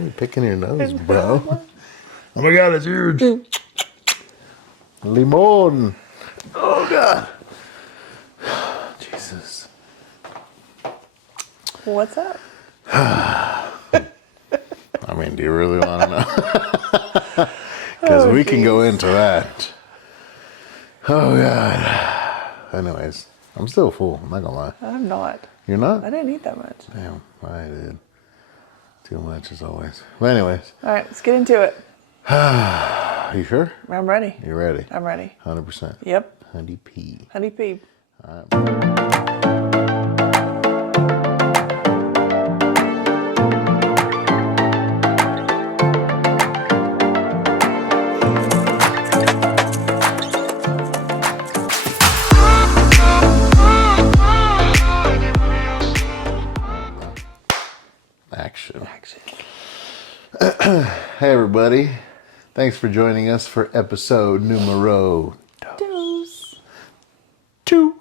You're picking your nose, bro. Oh my God, it's huge. Limon. Oh God. Jesus. What's up? I mean, do you really want to know? Because we can go into that. Oh God. Anyways, I'm still full. I'm not gonna lie. I'm not. You're not? I didn't eat that much. Damn, I did. Too much as always. But anyways. All right, let's get into it. You sure? I'm ready. You're ready? I'm ready. 100%. Yep. Honey P. Honey P. All right. Action. Hey everybody. Thanks for joining us for episode numero two.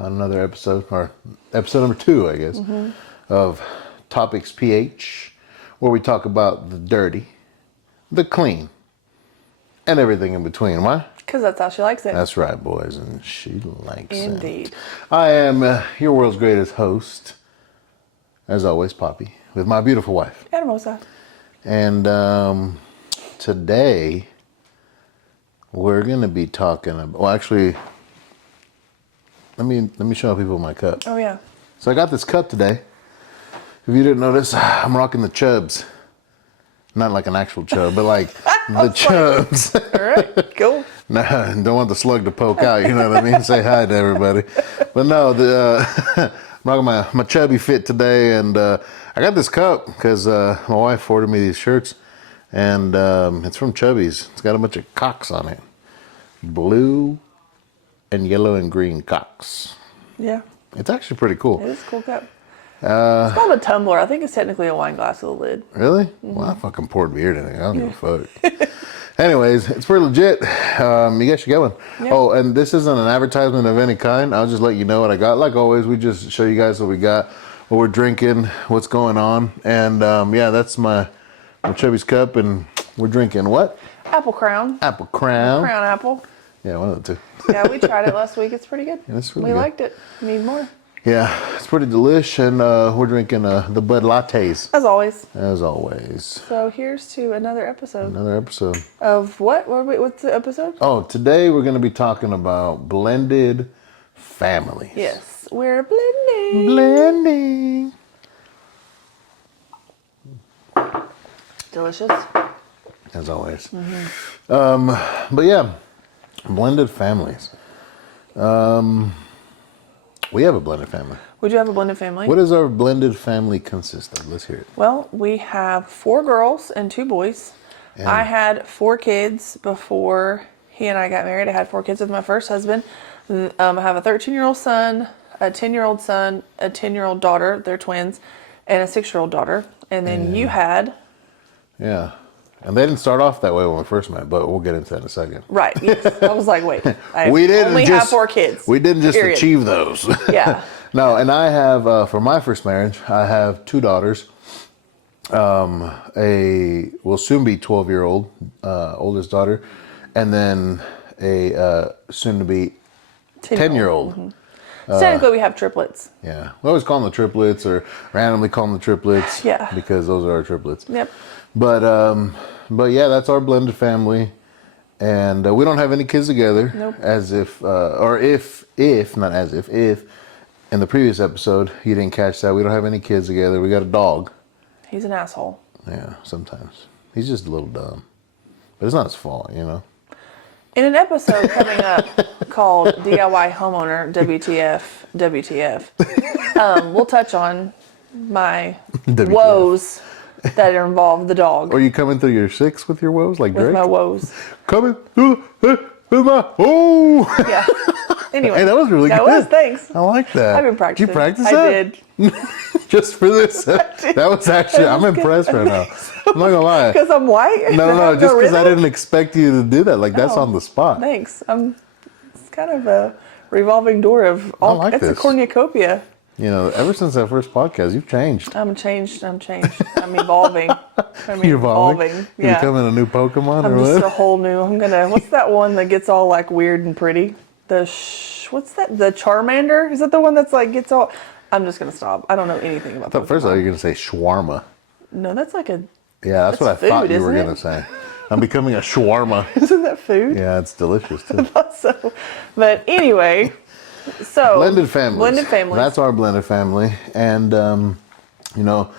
Another episode, or episode number 2, I guess, of Topics PH, where we talk about the dirty, the clean, and everything in between. Why? Because that's how she likes it. That's right, boys, and she likes it. Indeed. I am your world's greatest host, as always, Poppy, with my beautiful wife. Hermosa. And today, we're going to be talking about... Well, actually, let me show people my cup. Oh, yeah. So I got this cup today. If you didn't notice, I'm rocking the Chubs. Not like an actual chub, but like the Chubs. All right, cool. No, don't want the slug to poke out, you know what I mean? Say hi to everybody. But no, I'm rocking my chubby fit today, and I got this cup because my wife ordered me these shirts, and it's from Chubby's. It's got a bunch of cocks on it. Blue and yellow and green cocks. Yeah. It's actually pretty cool. It is a cool cup. It's called a tumbler. I think it's technically a wine glass with a lid. Really? Mm-hmm. Well, I fucking poured beer today. I don't give a fuck. Anyways, it's pretty legit. You guys should get one. Yeah. Oh, and this isn't an advertisement of any kind. I'll just let you know what I got. Like always, we just show you guys what we got, what we're drinking, what's going on. And yeah, that's my Chubby's cup, and we're drinking what? Apple Crown. Apple Crown. Crown Apple. Yeah, one of the two. Yeah, we tried it last week. It's pretty good. Yeah, it's really we good. liked it. Need more. Yeah, it's pretty delish, and we're drinking the Bud Lattes. As always. As always. So here's to another episode. Another episode. Of what? What's the episode? Oh, today we're going to be talking about blended families. Yes, we're blending. Blending. Delicious. As always. But yeah, blended families. We have a blended family. Would you have a blended family? What does our blended family consist of? Let's hear it. Well, we have 4 girls and 2 boys. And I had 4 kids before he and I got married. I had 4 kids with my first husband. I have a 13-year-old son, a 10-year-old son, a 10-year-old daughter. They're twins. And a 6-year-old daughter. And then you had... Yeah. And they didn't start off that way when we first met, but we'll get into that in a second. Right. Yes. I was like, wait. I we didn't only have 4 kids. We didn't just achieve those. Yeah. No, and I have, for my first marriage, I have 2 daughters. A will soon be 12-year-old, oldest daughter, and then a soon to be 10-year-old. Mm-hmm. Technically, we have triplets. Yeah. We always call them the triplets, or randomly call them the triplets. Yeah. Because those are our triplets. Yep. But yeah, that's our blended family, and we don't have any kids together. Nope. As if, or if not as if in the previous episode you didn't catch that, we don't have any kids together. We got a dog. He's an asshole. Yeah, sometimes he's just a little dumb, but it's not his fault, you know. In an episode coming up called DIY Homeowner WTF, we'll touch on my WTF. woes that involve the dog. Are you coming through your 6 with your woes like with Drake? my woes. Coming through with my oh. Yeah. Anyway. Hey, that was really good. That was, thanks. I like that. I've been practicing. Did you practice I that? did. Just for this. That was actually, I'm impressed right now. I'm not gonna lie. Because I'm white? No, just because I didn't expect you to do that. Like, that's on the spot. Thanks. It's kind of a revolving door of all. I like It's this. a cornucopia. You know, ever since that first podcast, you've changed. I'm changed. I'm evolving. You're evolving. You're Yeah. becoming a new Pokemon I'm or just what? a whole new. What's that one that gets all like weird and pretty? What's that? The Charmander? Is that the one that's like gets all? I'm just gonna stop. I don't know anything about I thought first of all Pokemon. you were going to say shawarma. No, that's like a. Yeah, that's what I food, thought you were isn't going it? to say. I'm becoming a shawarma. Isn't that food? Yeah, it's delicious too. So, but anyway, so Blended families. Blended families. That's our blended family. And, you know,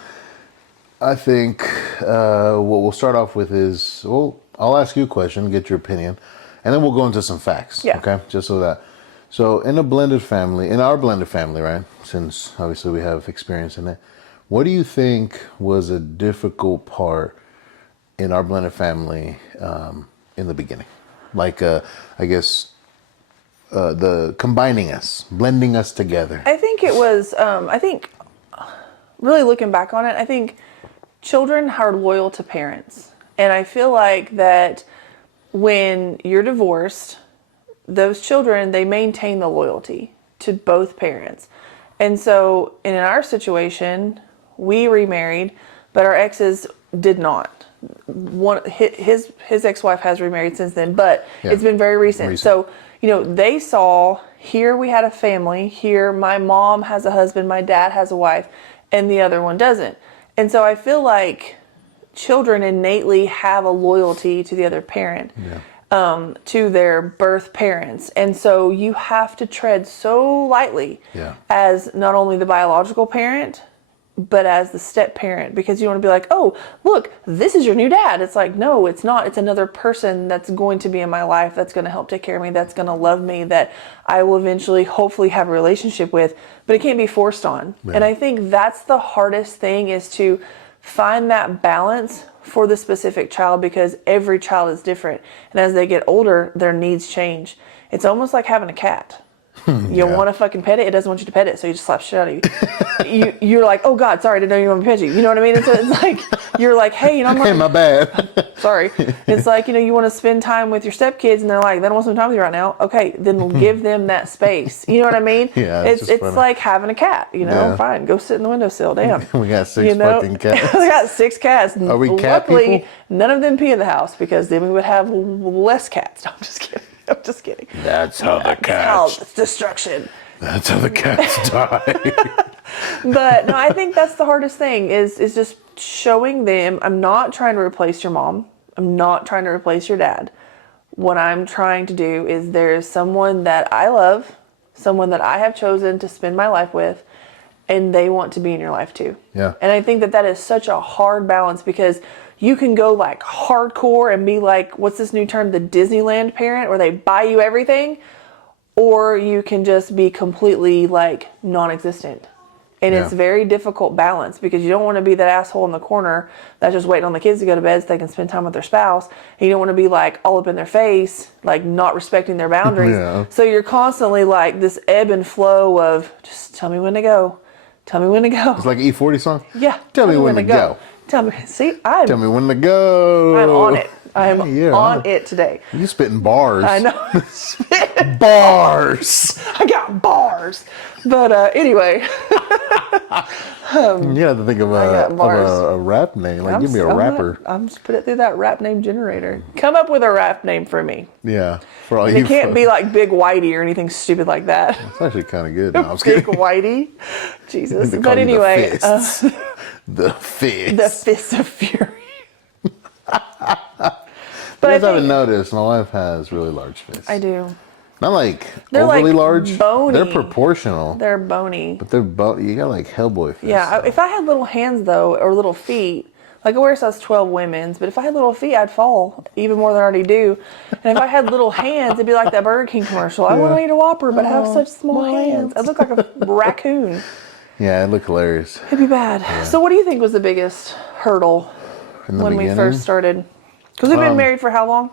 I think what we'll start off with is, well, I'll ask you a question, get your opinion, and then we'll go into some facts. Yeah. Okay? Just so that. So in a blended family, in our blended family, right? Since obviously we have experience in it, what do you think was a difficult part in our blended family in the beginning? Like, I guess, the combining us, blending us together. I think it was. I think, really looking back on it, I think children are loyal to parents, and I feel like that when you're divorced, those children, they maintain the loyalty to both parents. And so in our situation, we remarried, but our exes did not. His ex-wife has remarried since then, but it's been very recent. So, you know, they saw here we had a family, here my mom has a husband, my dad has a wife, and the other one doesn't. And so I feel like children innately have a loyalty to the other parent. To their birth parents. And so you have to tread so lightly as not only the biological parent, but as the step parent, because you want to be like, oh, look, this is your new dad. It's like, no, it's not. It's another person that's going to be in my life, that's going to help take care of me, that's going to love me, that I will eventually hopefully have a relationship with, but it can't be forced on. And I think that's the hardest thing, is to find that balance for the specific child, because every child is different, and as they get older their needs change. It's almost like having a cat. You want to fucking pet it, it doesn't want you to pet it, so you just slap shit out of you. You're like, oh God, sorry, I didn't know you want me to pet you. You know what I mean? So it's like, you're like, hey, you know, I'm Hey, my bad. sorry. It's like, you know, you want to spend time with your stepkids, and they're like, they don't want to spend time with you right now. Okay, then we'll give them that space. You know what I mean? Yeah, it's funny. like having a cat. You know, fine, go sit in the windowsill. Damn. We got six fucking cats. I got 6 cats. Are we cat Luckily, people? none of them pee in the house, because then we would have less cats. No, I'm just kidding. I'm just kidding. That's how the cats. Destruction. That's how the cats die. But no, I think that's the hardest thing, is just showing them, I'm not trying to replace your mom. I'm not trying to replace your dad. What I'm trying to do is, there's someone that I love, someone that I have chosen to spend my life with, and they want to be in your life too. Yeah. And I think that is such a hard balance, because you can go like hardcore and be like, what's this new term, the Disneyland parent, where they buy you everything, or you can just be completely like non-existent. And it's very difficult balance, because you don't want to be that asshole in the corner that's just waiting on the kids to go to bed so they can spend time with their spouse. And you don't want to be like all up in their face, like not respecting their boundaries. So you're constantly like this ebb and flow of, just tell me when to go. Tell me when to go. It's like an E40 song? Yeah. Tell me when to go. Tell me. See, Tell me when to go. I'm on it. I am Yeah, on it today. You spitting bars. I know. Bars. I got bars. But anyway. You have to think of got bars. a rap name. Like, give me a rapper. I'm just put it through that rap name generator. Come up with a rap name for me. Yeah. For all It you can't be like Big Whitey or anything stupid like that. It's actually kind of good. No, I was Big kidding. Whitey. Jesus. They call But you anyway. The fist. The Fist of Fury. But you guys haven't noticed, my wife has really large fists. I do. Not like They're overly like large. bony. They're proportional. They're bony. But they're you got like Hellboy fists. Yeah, so. if I had little hands though, or little feet, like I wear size 12 women's, but if I had little feet, I'd fall even more than I already do. And if I had little hands, it'd be like that Burger King commercial. I want to eat a Whopper, but I have such small hands. I look like a raccoon. Yeah, it looked hilarious. It'd be bad. Yeah. So what do you think was the biggest hurdle when we first started? Because we've been married for how long?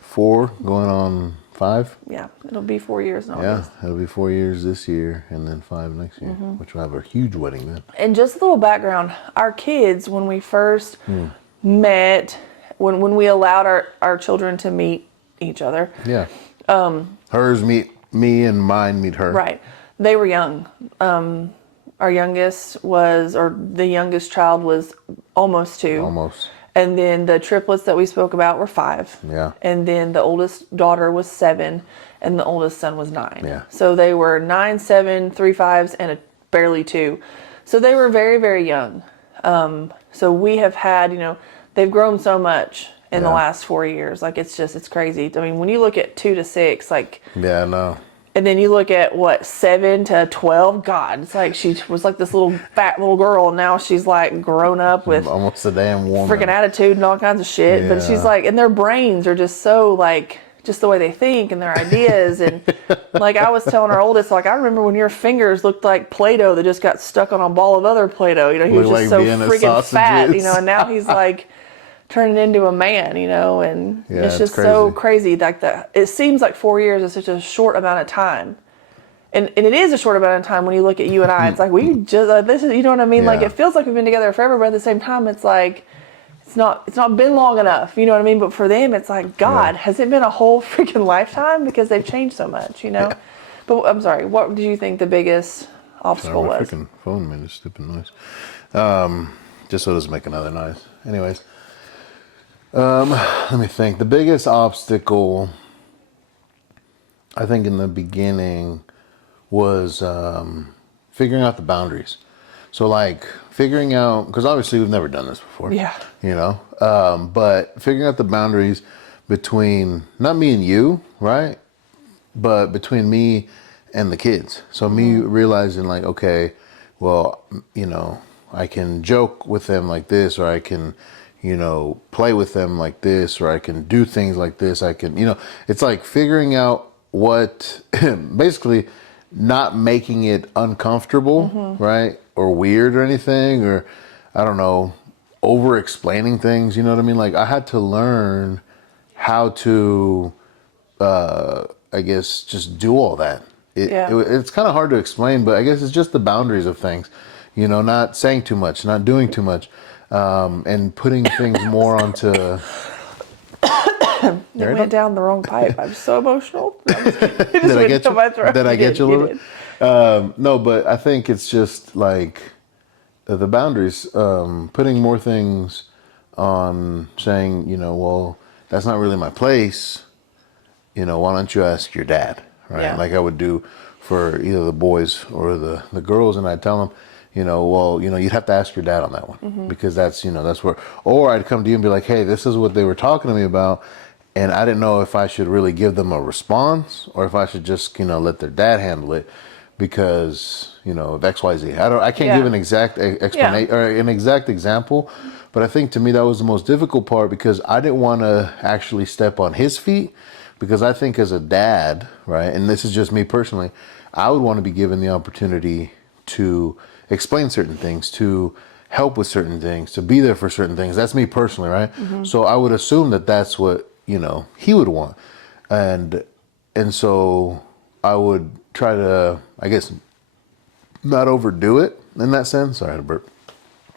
4, going on 5. Yeah, it'll be 4 years now. Yeah, it'll be 4 years this year, and then 5 next year, which will have a huge wedding then. And just a little background, our kids, when we first met, when we allowed our children to meet each other. Yeah. Hers meet me and mine meet her. Right. They were young. our youngest was, or the youngest child was almost 2. Almost. And then the triplets that we spoke about were 5. Yeah. And then the oldest daughter was 7, and the oldest son was 9. Yeah. So they were 9, 7, 3 5s, and barely 2. So they were very, very young. So we have had, they've grown so much in the last 4 years. Like, it's crazy. I mean, when you look at 2 to 6, like. Yeah, I know. And then you look at 7 to 12. God, it's like she was like this little fat little girl, and now she's like grown up with almost a damn woman, freaking attitude and all kinds of shit. Yeah. But she's like, and their brains are just so like, just the way they think and their ideas. And like I was telling our oldest, like, I remember when your fingers looked like Play-Doh that just got stuck on a ball of other Play-Doh. He was just like so Vienna freaking fat, sausages. and now he's like turning into a man, and it's just so crazy. Like it seems like 4 years is such a short amount of time. And it is a short amount of time when you look at you and I. It's like we just this is, you know what I mean? Yeah. Like it feels like we've been together forever, but at the same time, it's like it's not been long enough. You know what I mean? But for them, it's like, God, has it been a whole freaking lifetime? Because they've changed so much, Yeah. But I'm sorry. What did you think the biggest obstacle was? My freaking phone made a stupid noise. Just so it doesn't make another noise. Anyways, let me think. The biggest obstacle, I think, in the beginning was figuring out the boundaries. So like figuring out, because obviously we've never done this before. Yeah. But figuring out the boundaries between not me and you, right? But between me and the kids. So me realizing like, okay, well, I can joke with them like this, or I can, play with them like this, or I can do things like this. I can, it's like figuring out what basically not making it uncomfortable, right? Or weird or anything, or I don't know, over explaining things, you know what I mean? Like I had to learn how to, I guess, just do all that. It's kind of hard to explain, but I guess it's just the boundaries of things, not saying too much, not doing too much, and putting things more onto. It went down the wrong pipe. I'm so emotional. Did I get you? Did I get you a little bit? No, but I think it's just like the boundaries, putting more things on, saying, well, that's not really my place. Why don't you ask your dad, right? Yeah. Like I would do for either the boys or the girls, and I'd tell them, you'd have to ask your dad on that one, because that's where, or I'd come to you and be like, hey, this is what they were talking to me about. And I didn't know if I should really give them a response or if I should just, let their dad handle it because, of X, Y, Z. I can't give an exact explanation or an exact example, but I think to me that was the most difficult part because I didn't want to actually step on his feet, because I think as a dad, right, and this is just me personally, I would want to be given the opportunity to explain certain things, to help with certain things, to be there for certain things. That's me personally, right? So I would assume that that's what he would want. And so I would try to, I guess, not overdo it in that sense. Sorry, I had a burp.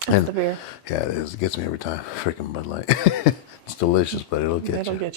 That's the beer. Yeah, it is. It gets me every time. Freaking Bud Light. It's delicious, but it'll get you.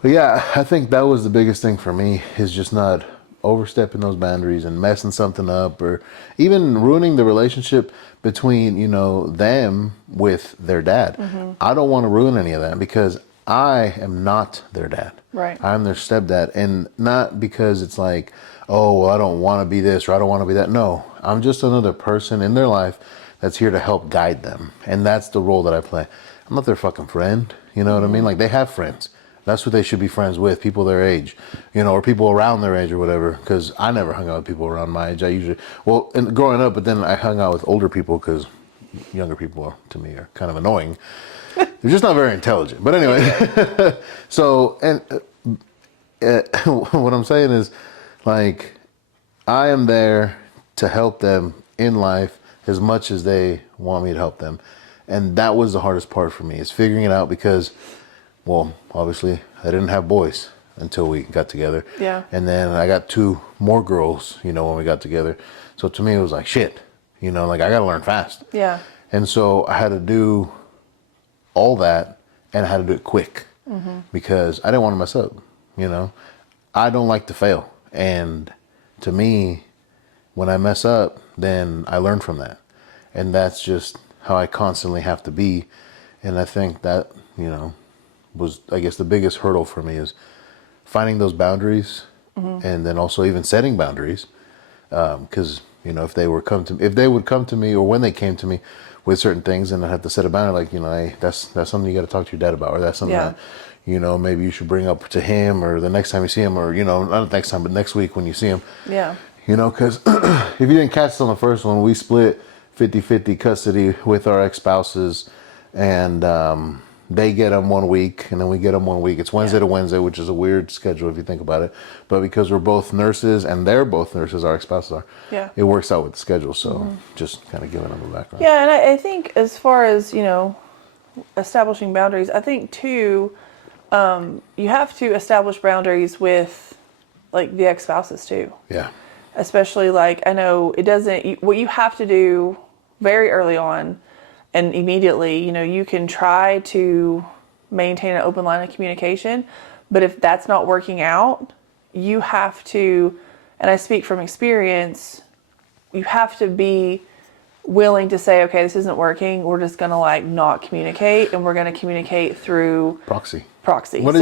But yeah, I think that was the biggest thing for me, is just not overstepping those boundaries and messing something up, or even ruining the relationship between, them with their dad. I don't want to ruin any of that because I am not their dad. Right. I'm their stepdad. And not because it's like, oh, well, I don't want to be this or I don't want to be that. No, I'm just another person in their life that's here to help guide them. And that's the role that I play. I'm not their fucking friend. You know what I mean? Like, they have friends. That's who they should be friends with, people their age, or people around their age or whatever. Because I never hung out with people around my age. I usually, growing up, but then I hung out with older people because younger people, to me, are kind of annoying. They're just not very intelligent. But anyway, so, and what I'm saying is, like, I am there to help them in life as much as they want me to help them. And that was the hardest part for me, is figuring it out because, well, obviously I didn't have boys until we got together. Yeah. And then I got 2 more girls, when we got together. So to me, it was like, shit, like I got to learn fast. Yeah. And so I had to do all that, and I had to do it quick because I didn't want to mess up. I don't like to fail. And to me, when I mess up, then I learn from that. And that's just how I constantly have to be. And I think that, was, I guess, the biggest hurdle for me is finding those boundaries, and then also even setting boundaries. Because, if they would come to me, or when they came to me with certain things, and I have to set a boundary, like, hey, that's something you got to talk to your dad about, or that's something that, maybe you should bring up to him, or the next time you see him, or, not next time, but next week when you see him. Yeah. Because if you didn't catch us on the first one, we split 50-50 custody with our ex-spouses, and they get them 1 week, and then we get them 1 week. It's Wednesday to Wednesday, which is a weird schedule if you think about it. But because we're both nurses, and they're both nurses, our ex-spouses are, it works out with the schedule. So just kind of giving them a background. Yeah, and I think as far as, establishing boundaries, I think, too, you have to establish boundaries with, like, the ex-spouses, too. Yeah. Especially, like, I know it doesn't, what you have to do very early on and immediately, you can try to maintain an open line of communication, but if that's not working out, you have to, and I speak from experience, you have to be willing to say, okay, this isn't working. We're just going to, like, not communicate, and we're going to communicate through proxy. So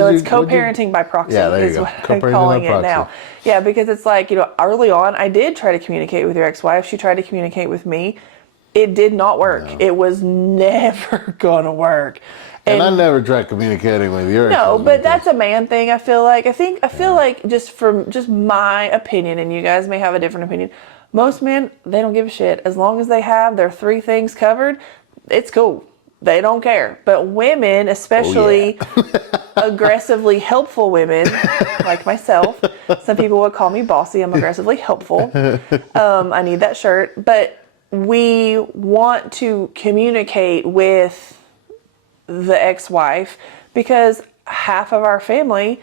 it's co-parenting by proxy is what I'm calling it now. Yeah, because it's like, early on, I did try to communicate with your ex-wife. She tried to communicate with me. It did not work. No. It was never going to work. And I never tried communicating with your ex-wife. No, but that's a man thing, I feel like. I feel like, just from just my opinion, and you guys may have a different opinion, most men, they don't give a shit. As long as they have their 3 things covered, it's cool. They don't care. But women, especially aggressively helpful women, like myself, some people would call me bossy. I'm aggressively helpful. I need that shirt. But we want to communicate with the ex-wife because half of our family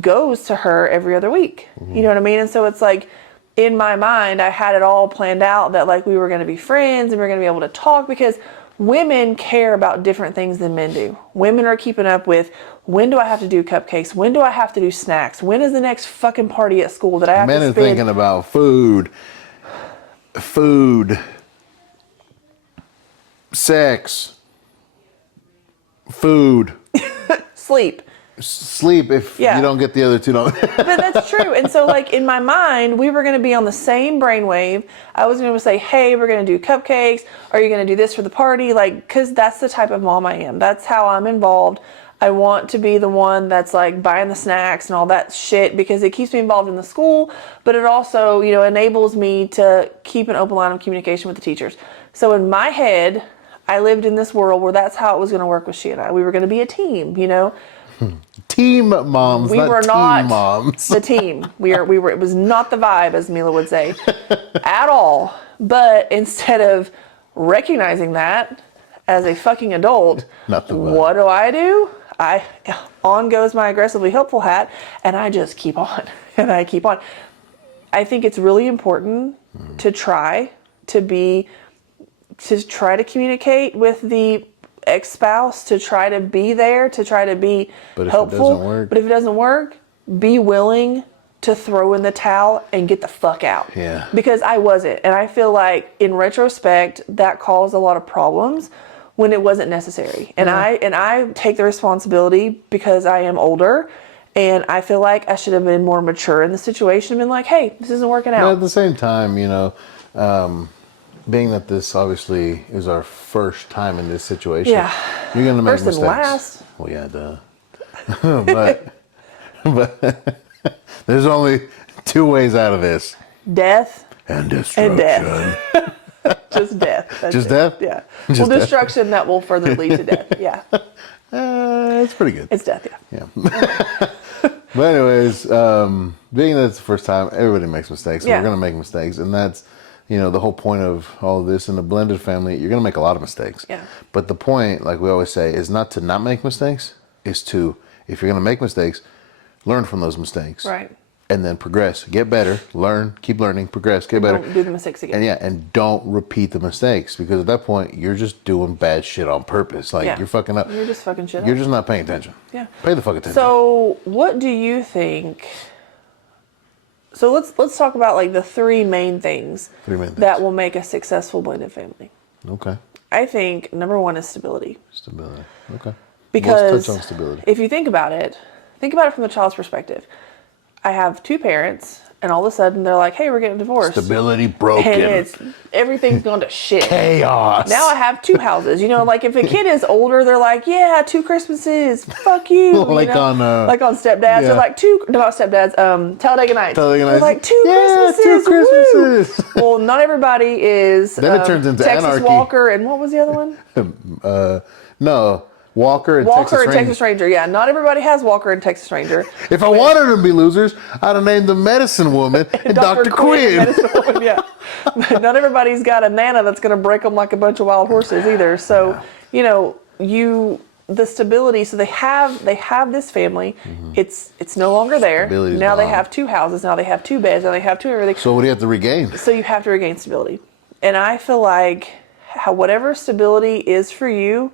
goes to her every other week. You know what I mean? And so it's like, in my mind, I had it all planned out that, like, we were going to be friends and we were going to be able to talk, because women care about different things than men do. Women are keeping up with, when do I have to do cupcakes? When do I have to do snacks? When is the next fucking party at school that I have to spend? Men are thinking about food, sex, food, sleep if you don't get the other 2. But that's true. And so, like, in my mind, we were going to be on the same brainwave. I was going to say, hey, we're going to do cupcakes. Are you going to do this for the party? Like, because that's the type of mom I am. That's how I'm involved. I want to be the one that's, like, buying the snacks and all that shit, because it keeps me involved in the school, but it also, enables me to keep an open line of communication with the teachers. So in my head, I lived in this world where that's how it was going to work with she and I. We were going to be a team, Team moms, we were not teen moms. The team. We were. It was not the vibe, as Mila would say, at all. But instead of recognizing that as a fucking adult, what do? On goes my aggressively helpful hat, and I just keep on, and I keep on. I think it's really important to try to communicate with the ex-spouse, to try to be there, to try to be helpful. But if it doesn't work, be willing to throw in the towel and get the fuck out. Yeah. Because I wasn't. And I feel like, in retrospect, that caused a lot of problems when it wasn't necessary. And I take the responsibility because I am older, and I feel like I should have been more mature in the situation and been like, hey, this isn't working out. But at the same time, being that this obviously is our first time in this situation, you're going to make mistakes. First and last. Well, yeah, duh. but there's only 2 ways out of this. Death. And destruction. And death. Just death. That's just it. Death? Yeah. Just death. Destruction that will further lead to death. Yeah. It's pretty good. It's death, yeah. But anyways, being that it's the first time, everybody makes mistakes. So we're going to make mistakes. And that's, the whole point of all of this. In a blended family, you're going to make a lot of mistakes. Yeah. But the point, like we always say, is not to not make mistakes. Is to, if you're going to make mistakes, learn from those mistakes. Right. And then progress, get better, learn, keep learning, progress, get better. Don't do the mistakes again. And don't repeat the mistakes, because at that point you're just doing bad shit on purpose. Like you're fucking up. You're just fucking shit up. You're just not paying attention. Yeah. Pay the fuck attention. So what do you think So let's talk about like the three main things that will make a successful blended family. Okay. I think number one is stability. Stability. Okay. Because let's touch on stability. if you think about it from the child's perspective. I have two parents, and all of a sudden they're like, "Hey, we're getting divorced." Stability broken. And everything's gone to shit. Chaos. Now I have two houses. You know, like if a kid is older, they're like, "Yeah, 2 Christmases. Fuck you." like you know? on Stepdads. yeah. They're like not stepdads. Talladega Nights. Talladega They're Nights. like 2 Christmases. 2 Christmases. Well, not everybody is. Then it turns into Texas anarchy. Walker, and what was the other one? No. Walker and Texas Ranger. Yeah, not everybody has Walker and Texas Ranger. If I wanted them to be losers, I'd have named the Medicine Woman and Dr. Quinn. Medicine Woman, yeah. But not everybody's got a Nana that's going to break them like a bunch of wild horses either. So, you know, the stability. So they have this family. Mm-hmm. It's no longer there. Stability's now gone. they have 2 houses. Now they have 2 beds. Now they have 2 everything. So what do you have to regain? So you have to regain stability. And I feel like whatever stability is for you,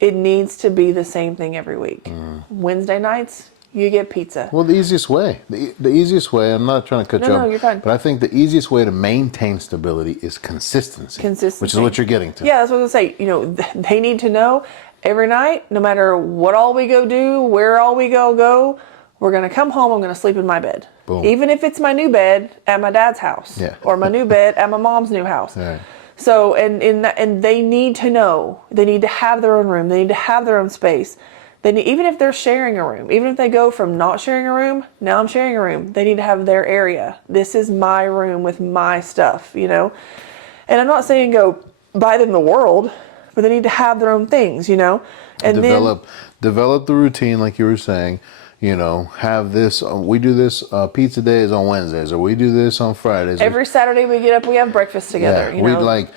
it needs to be the same thing every week. Wednesday nights, you get pizza. Well, the easiest way, the easiest way, I'm not trying to cut you off. No, you're fine. But I think the easiest way to maintain stability is consistency. Which is what you're getting to. Yeah, that's what I was going to say. You know, they need to know every night, no matter what all we go do, where all we go, we're going to come home, I'm going to sleep in my bed. Boom. Even if it's my new bed at my dad's house. Yeah. Or my new bed at my mom's new house. Right. So, and they need to know, they need to have their own room, they need to have their own space. Even if they're sharing a room, even if they go from not sharing a room, now I'm sharing a room, they need to have their area. This is my room with my stuff, you know? And I'm not saying go buy them the world, but they need to have their own things, you know? And develop the routine like you were saying. You know, have this, we do this pizza days on Wednesdays, or we do this on Fridays. Every Saturday we get up, we have breakfast together. Yeah, we'd like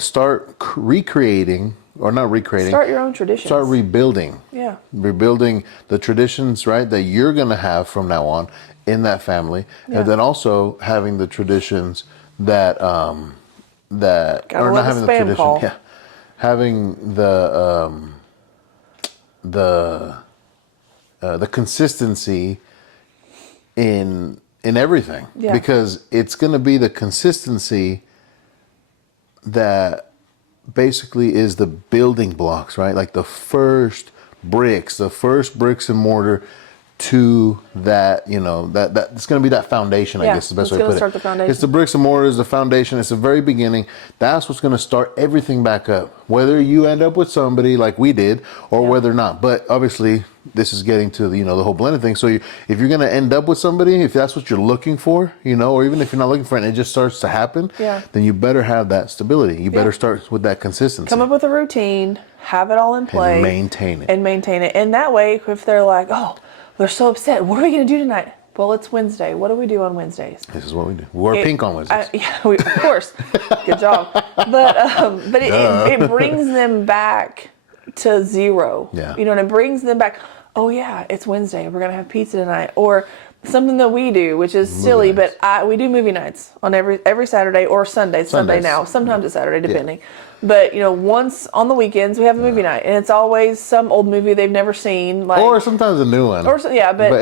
start recreating, or not recreating. Start your own traditions. Start rebuilding. Yeah. Rebuilding the traditions, right, that you're going to have from now on in that family. Yeah. And then also having the traditions that, or not having the tradition. Call. Yeah. Having the consistency in everything, because it's going to be the consistency that basically is the building blocks, right? Like the first bricks and mortar to that, you know, that it's going to be that foundation, I guess is the best way to put it. The foundation. It's the bricks and mortar, is the foundation. It's the very beginning. That's what's going to start everything back up, whether you end up with somebody like we did or whether not. But obviously this is getting to the, you know, the whole blended thing. So if you're going to end up with somebody, if that's what you're looking for, you know, or even if you're not looking for it and it just starts to happen, then you better have that stability. You better start with that consistency. Come up with a routine, have it all in play. And maintain it. And that way, if they're like, oh, they're so upset, what are we going to do tonight? Well, it's Wednesday. What do we do on Wednesdays? This is what we do. We wear pink on Wednesdays. Of course. Good job. But it brings them back to zero. Yeah. You know, and it brings them back. Oh yeah, it's Wednesday. We're gonna have pizza tonight, or something that we do, which is silly, but we do movie nights on every Saturday or Sunday. Sunday now. Sometimes it's Saturday, depending. But you know, once on the weekends we have a movie night, and it's always some old movie they've never seen, like, or sometimes a new one. But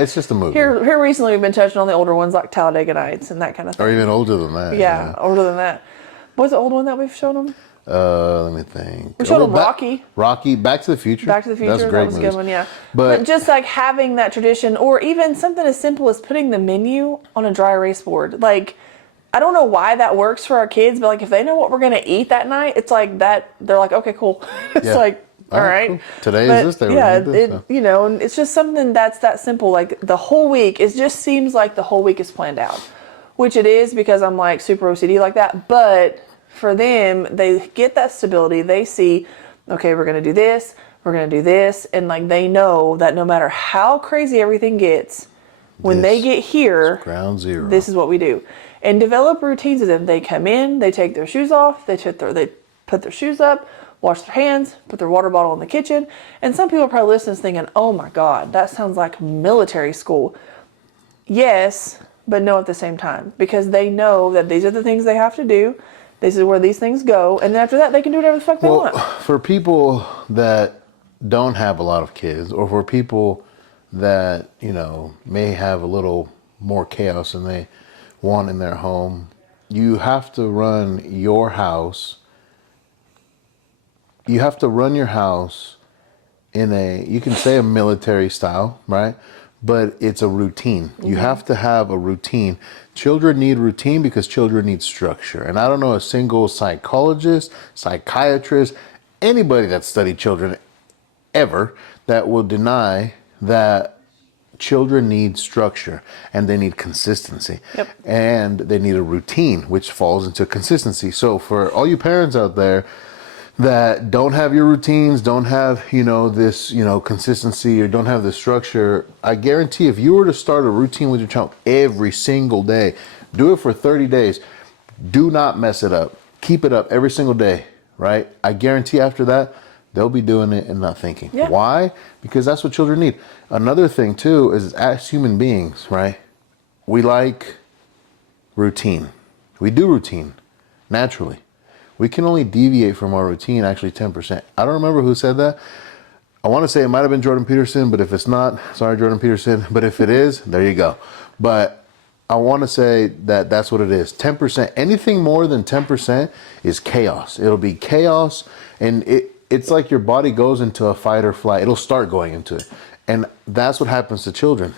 it's just a movie. Here recently we've been touching on the older ones like Talladega Nights and that kind of thing. Or even older than that. Yeah, older than that. What's the old one that we've shown them? Let me think. We showed them Rocky. Back to the Future. Back to the Future. That's great. That was a good one, yeah. But just like having that tradition, or even something as simple as putting the menu on a dry erase board. Like, I don't know why that works for our kids, but like if they know what we're gonna eat that night, it's like that. They're like, okay, cool. It's like, all right. Cool. Today is this day. Yeah, you know, and it's just something that's that simple. Like the whole week, it just seems like the whole week is planned out, which it is because I'm like super OCD like that, but for them, they get that stability. They see, okay, we're going to do this, we're going to do this. And like, they know that no matter how crazy everything gets, when they get here, ground zero. This is what we do. And develop routines with them. They come in, they take their shoes off, they put their shoes up, wash their hands, put their water bottle in the kitchen. And some people are probably listening thinking, oh my God, that sounds like military school. Yes, but no at the same time. Because they know that these are the things they have to do. This is where these things go, and then after that, they can do whatever the fuck they want. For people that don't have a lot of kids, or for people that, you know, may have a little more chaos than they want in their home. You have to run your house. You have to run your house in you can say a military style, right? But it's a routine. You have to have a routine. Children need routine because children need structure. And I don't know a single psychologist, psychiatrist, anybody that studied children ever that will deny that children need structure and they need consistency. Yep. And they need a routine, which falls into consistency. So for all you parents out there that don't have your routines, don't have, this, consistency, or don't have the structure, I guarantee if you were to start a routine with your child every single day, do it for 30 days, do not mess it up. Keep it up every single day, right? I guarantee after that, they'll be doing it and not thinking. Yeah. Why? Because that's what children need. Another thing too is as human beings, right? We like routine. We do routine naturally. We can only deviate from our routine actually 10%. I don't remember who said that. I want to say it might have been Jordan Peterson, but if it's not, sorry, Jordan Peterson. But if it is, there you go. But I want to say that that's what it is. 10%, anything more than 10% is chaos. It'll be chaos, and it's like your body goes into a fight or flight. It'll start going into it. And that's what happens to children.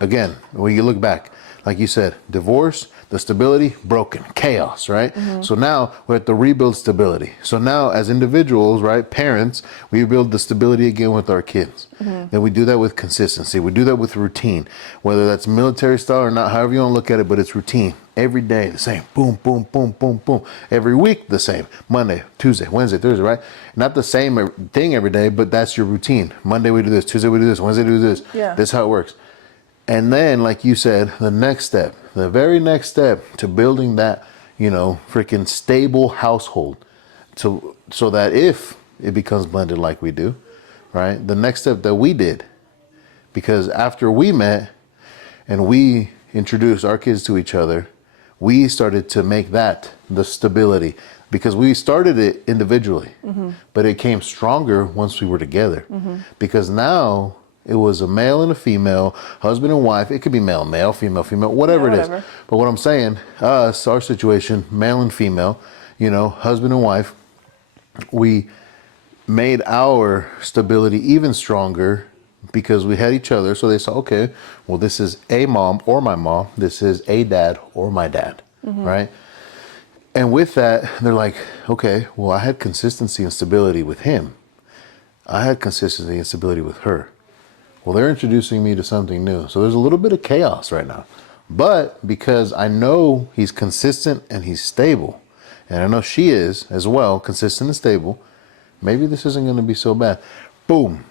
Again, when you look back, like you said, divorce, the stability, broken, chaos, right? So now we have to rebuild stability. So now as individuals, right, parents, we build the stability again with our kids. Then we do that with consistency. We do that with routine, whether that's military style or not, however you want to look at it, but it's routine. Every day, the same. Boom, boom, boom, boom, boom. Every week, the same. Monday, Tuesday, Wednesday, Thursday, right? Not the same thing every day, but that's your routine. Monday we do this, Tuesday we do this, Wednesday we do this. Yeah. That's how it works. And then, like you said, the next step, the very next step to building that, freaking stable household, so that if it becomes blended like we do, right? The next step that we did, because after we met and we introduced our kids to each other, we started to make that the stability, because we started it individually, but it came stronger once we were together, because now it was a male and a female, husband and wife. It could be male, male, female, female, whatever it is. But what I'm saying, our situation, male and female, husband and wife, we made our stability even stronger because we had each other. So they saw, okay, well, this is a mom or my mom. This is a dad or my dad, right? And with that, they're like, okay, well, I had consistency and stability with him. I had consistency and stability with her. Well, they're introducing me to something new. So there's a little bit of chaos right now. But because I know he's consistent and he's stable, and I know she is as well, consistent and stable, maybe this isn't going to be so bad. Boom.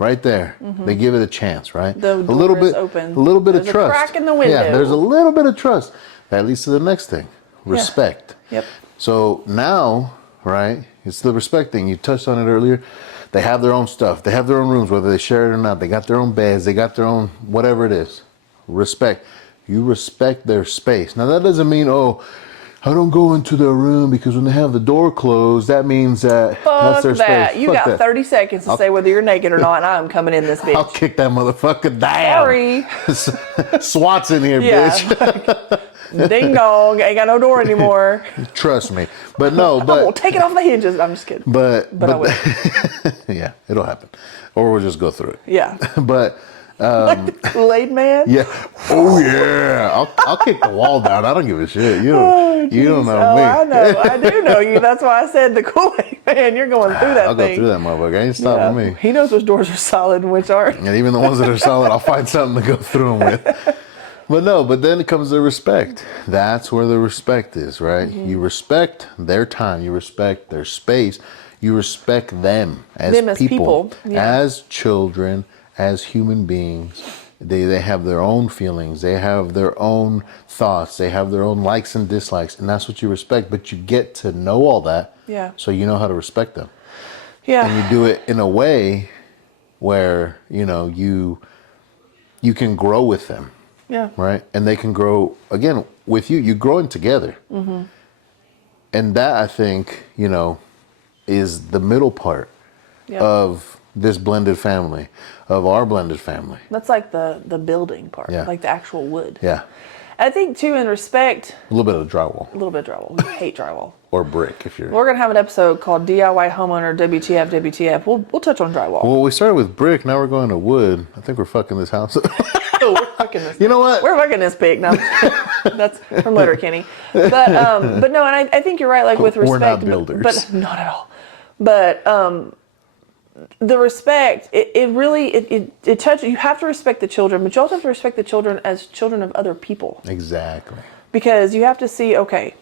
Right there. They give it a chance, right? The door a little is bit, open. A little bit There's of trust. a crack in the window. Yeah, there's a little bit of trust. That leads to the next thing. Respect. Yep. So now, right, it's the respect thing. You touched on it earlier. They have their own stuff. They have their own rooms, whether they share it or not. They got their own beds. They got their own whatever it is. Respect. You respect their space. Now, that doesn't mean, I don't go into their room because when they have the door closed, that means that that's their space. You got 30 seconds to say whether you're naked or not, and I'm coming in this bitch. I'll kick that motherfucker down. Sorry. SWAT's in here, bitch. Ding dong. Ain't got no door anymore. Trust me. But no, I'm going to take it off the hinges. I'm just kidding. But I will. Yeah, it'll happen. Or we'll just go through it. Yeah. But Like the Kool-Aid man? yeah. Oh yeah. I'll kick the wall down. I don't give a shit. You don't know me. I know. I do know you. That's why I said the Kool-Aid man. You're going through that I'll thing. go through that motherfucker. Ain't stopping me. He knows which doors are solid and which aren't. And even the ones that are solid, I'll find something to go through them with. But then it comes to respect. That's where the respect is, right? You respect their time. You respect their space. You respect them as people. Yeah. As children, as human beings. They have their own feelings. They have their own thoughts. They have their own likes and dislikes. And that's what you respect. But you get to know all that. Yeah. So you know how to respect them. Yeah. And you do it in a way where, you can grow with them. Yeah. Right. And they can grow again with you. You're growing together. And that, I think, is the middle part of this blended family, of our blended family. That's like the building part, Yeah. like the actual wood. Yeah. I think too, in respect, A little bit of drywall. a little bit of drywall. We hate drywall. Or brick, if you're... We're gonna have an episode called DIY Homeowner WTF WTF. We'll touch on drywall. Well, we started with brick, now we're going to wood. I think we're fucking this house up. We're fucking this. You know what? We're fucking this pig. No, that's from Letterkenny. But no, and I think you're right. Like with respect, We're not builders. but not at all. But the respect, it really touches. You have to respect the children, but you also have to respect the children as children of other people. Exactly. Because you have to see, okay,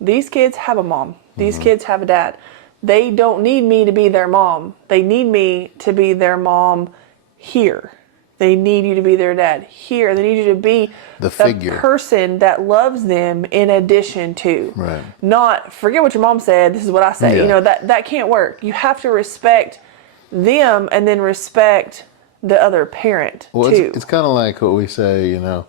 these kids have a mom. These kids have a dad. They don't need me to be their mom. They need me to be their mom here. They need you to be their dad here. They need you to be the figure, a person that loves them in addition to. Right. Not forget what your mom said. This is what I say. Yeah. You know, that can't work. You have to respect them and then respect the other parent too. It's kind of like what we say, you know,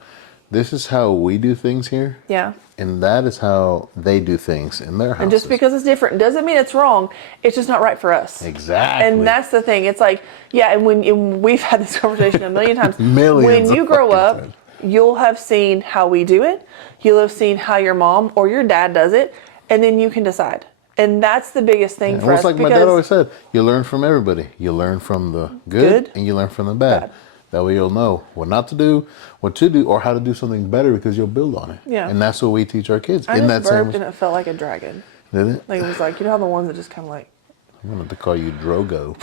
this is how we do things here. Yeah. And that is how they do things in their houses. And just because it's different doesn't mean it's wrong. It's just not right for us. Exactly. And that's the thing. It's like, yeah, and we've had this conversation a million times. Millions when you of grow fucking up, times. you'll have seen how we do it. You'll have seen how your mom or your dad does it. And then you can decide. And that's the biggest thing for us. Almost like my dad always said, you learn from everybody. You learn from the good. And you learn from the bad. That way you'll know what not to do, what to do, or how to do something better because you'll build on it. Yeah. And that's what we teach our kids. I just burped and it felt like a dragon. Did it? Like it was like, you know how the ones that just kind of like... I'm going to call you Drogo.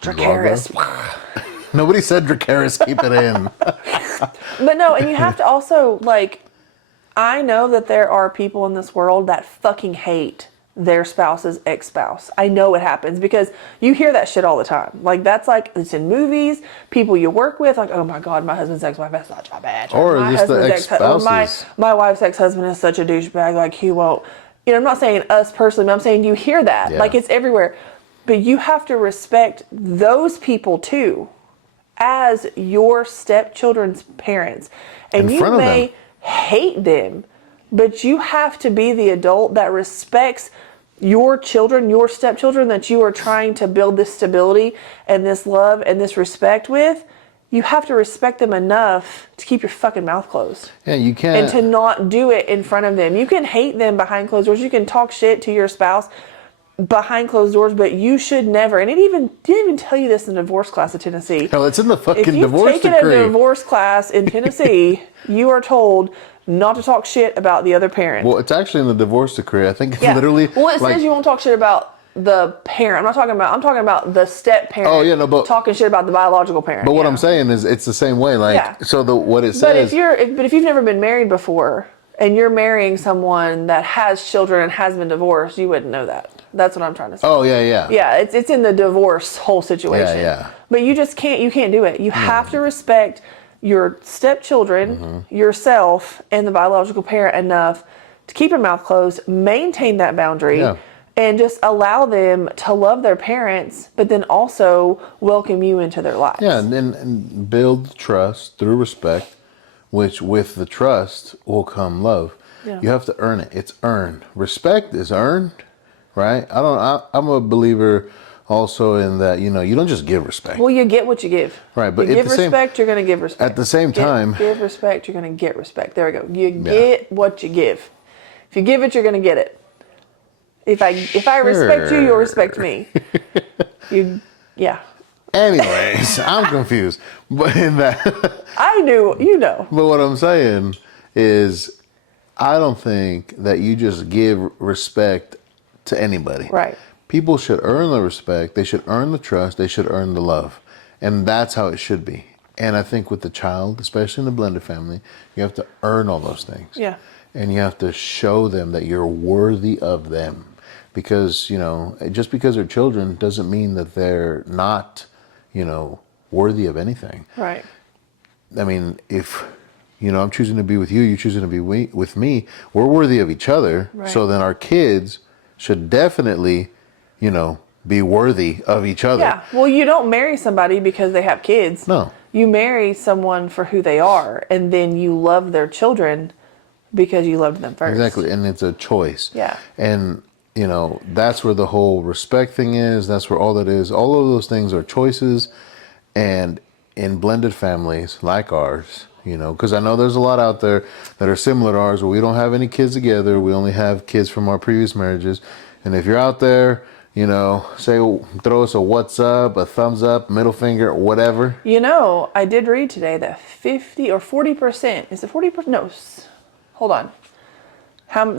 Dracarys. Nobody said Dracarys, keep it in. But no, and you have to also, like, I know that there are people in this world that fucking hate their spouse's ex-spouse. I know it happens because you hear that shit all the time. Like, that's like, it's in movies, people you work with, like, oh my God, my husband's ex-wife, that's not my bad. Or my just the ex-spouses. My wife's ex-husband is such a douchebag, like, he won't, you know, I'm not saying us personally, but I'm saying you hear that. Yeah. Like, it's everywhere. But you have to respect those people too, as your stepchildren's parents. And you may hate them, but you have to be the adult that respects your children, your stepchildren that you are trying to build this stability and this love and this respect with. You have to respect them enough to keep your fucking mouth closed. Yeah, you can't. And to not do it in front of them. You can hate them behind closed doors. You can talk shit to your spouse behind closed doors, but you should never, and it didn't even tell you this in the divorce class of Tennessee. Hell, it's in the fucking divorce decree. If you've taken a divorce class in Tennessee, you are told not to talk shit about the other parent. Well, it's actually in the divorce decree. I think it's literally... Well, it says you won't talk shit about the parent. I'm talking about the step parent. Oh, yeah, no, but... talking shit about the biological parent. But what I'm saying is it's the same way. Like, so what it says... But if you've never been married before, and you're marrying someone that has children and has been divorced, you wouldn't know that. That's what I'm trying to say. Oh, yeah, yeah. Yeah, it's in the divorce whole situation. Yeah. But you can't do it. You have to respect your stepchildren, yourself, and the biological parent enough to keep your mouth closed, maintain that boundary, and just allow them to love their parents, but then also welcome you into their lives. Yeah, and build trust through respect, which with the trust will come love. Yeah. You have to earn it. It's earned. Respect is earned, right? I'm a believer also in that, you know, you don't just give respect. Well, you get what you give. Right, but you give respect, you're going to give respect. At the same time... Give respect, you're going to get respect. There we go. You get what you give. If you give it, you're going to get it. If I respect you, you'll respect me. Yeah. Anyways, I'm confused. But in that... I knew, you know. But what I'm saying is, I don't think that you just give respect to anybody. Right. People should earn the respect, they should earn the trust, they should earn the love. And that's how it should be. And I think with the child, especially in the blended family, you have to earn all those things. Yeah. And you have to show them that you're worthy of them. Because, you know, just because they're children doesn't mean that they're not, you know, worthy of anything. Right. I mean, if, you know, I'm choosing to be with you, you're choosing to be with me, we're worthy of each other. Right. So then our kids should definitely, you know, be worthy of each other. Yeah. Well, you don't marry somebody because they have kids. No. You marry someone for who they are, and then you love their children because you loved them first. Exactly. And it's a choice. Yeah. And you know, that's where the whole respect thing is. That's where all that is. All of those things are choices. And in blended families like ours, you know, because I know there's a lot out there that are similar to ours where we don't have any kids together. We only have kids from our previous marriages. And if you're out there, you know, throw us a what's up, a thumbs up, middle finger, whatever. You know, I did read today that 50 or 40%, is it 40%? No, hold on.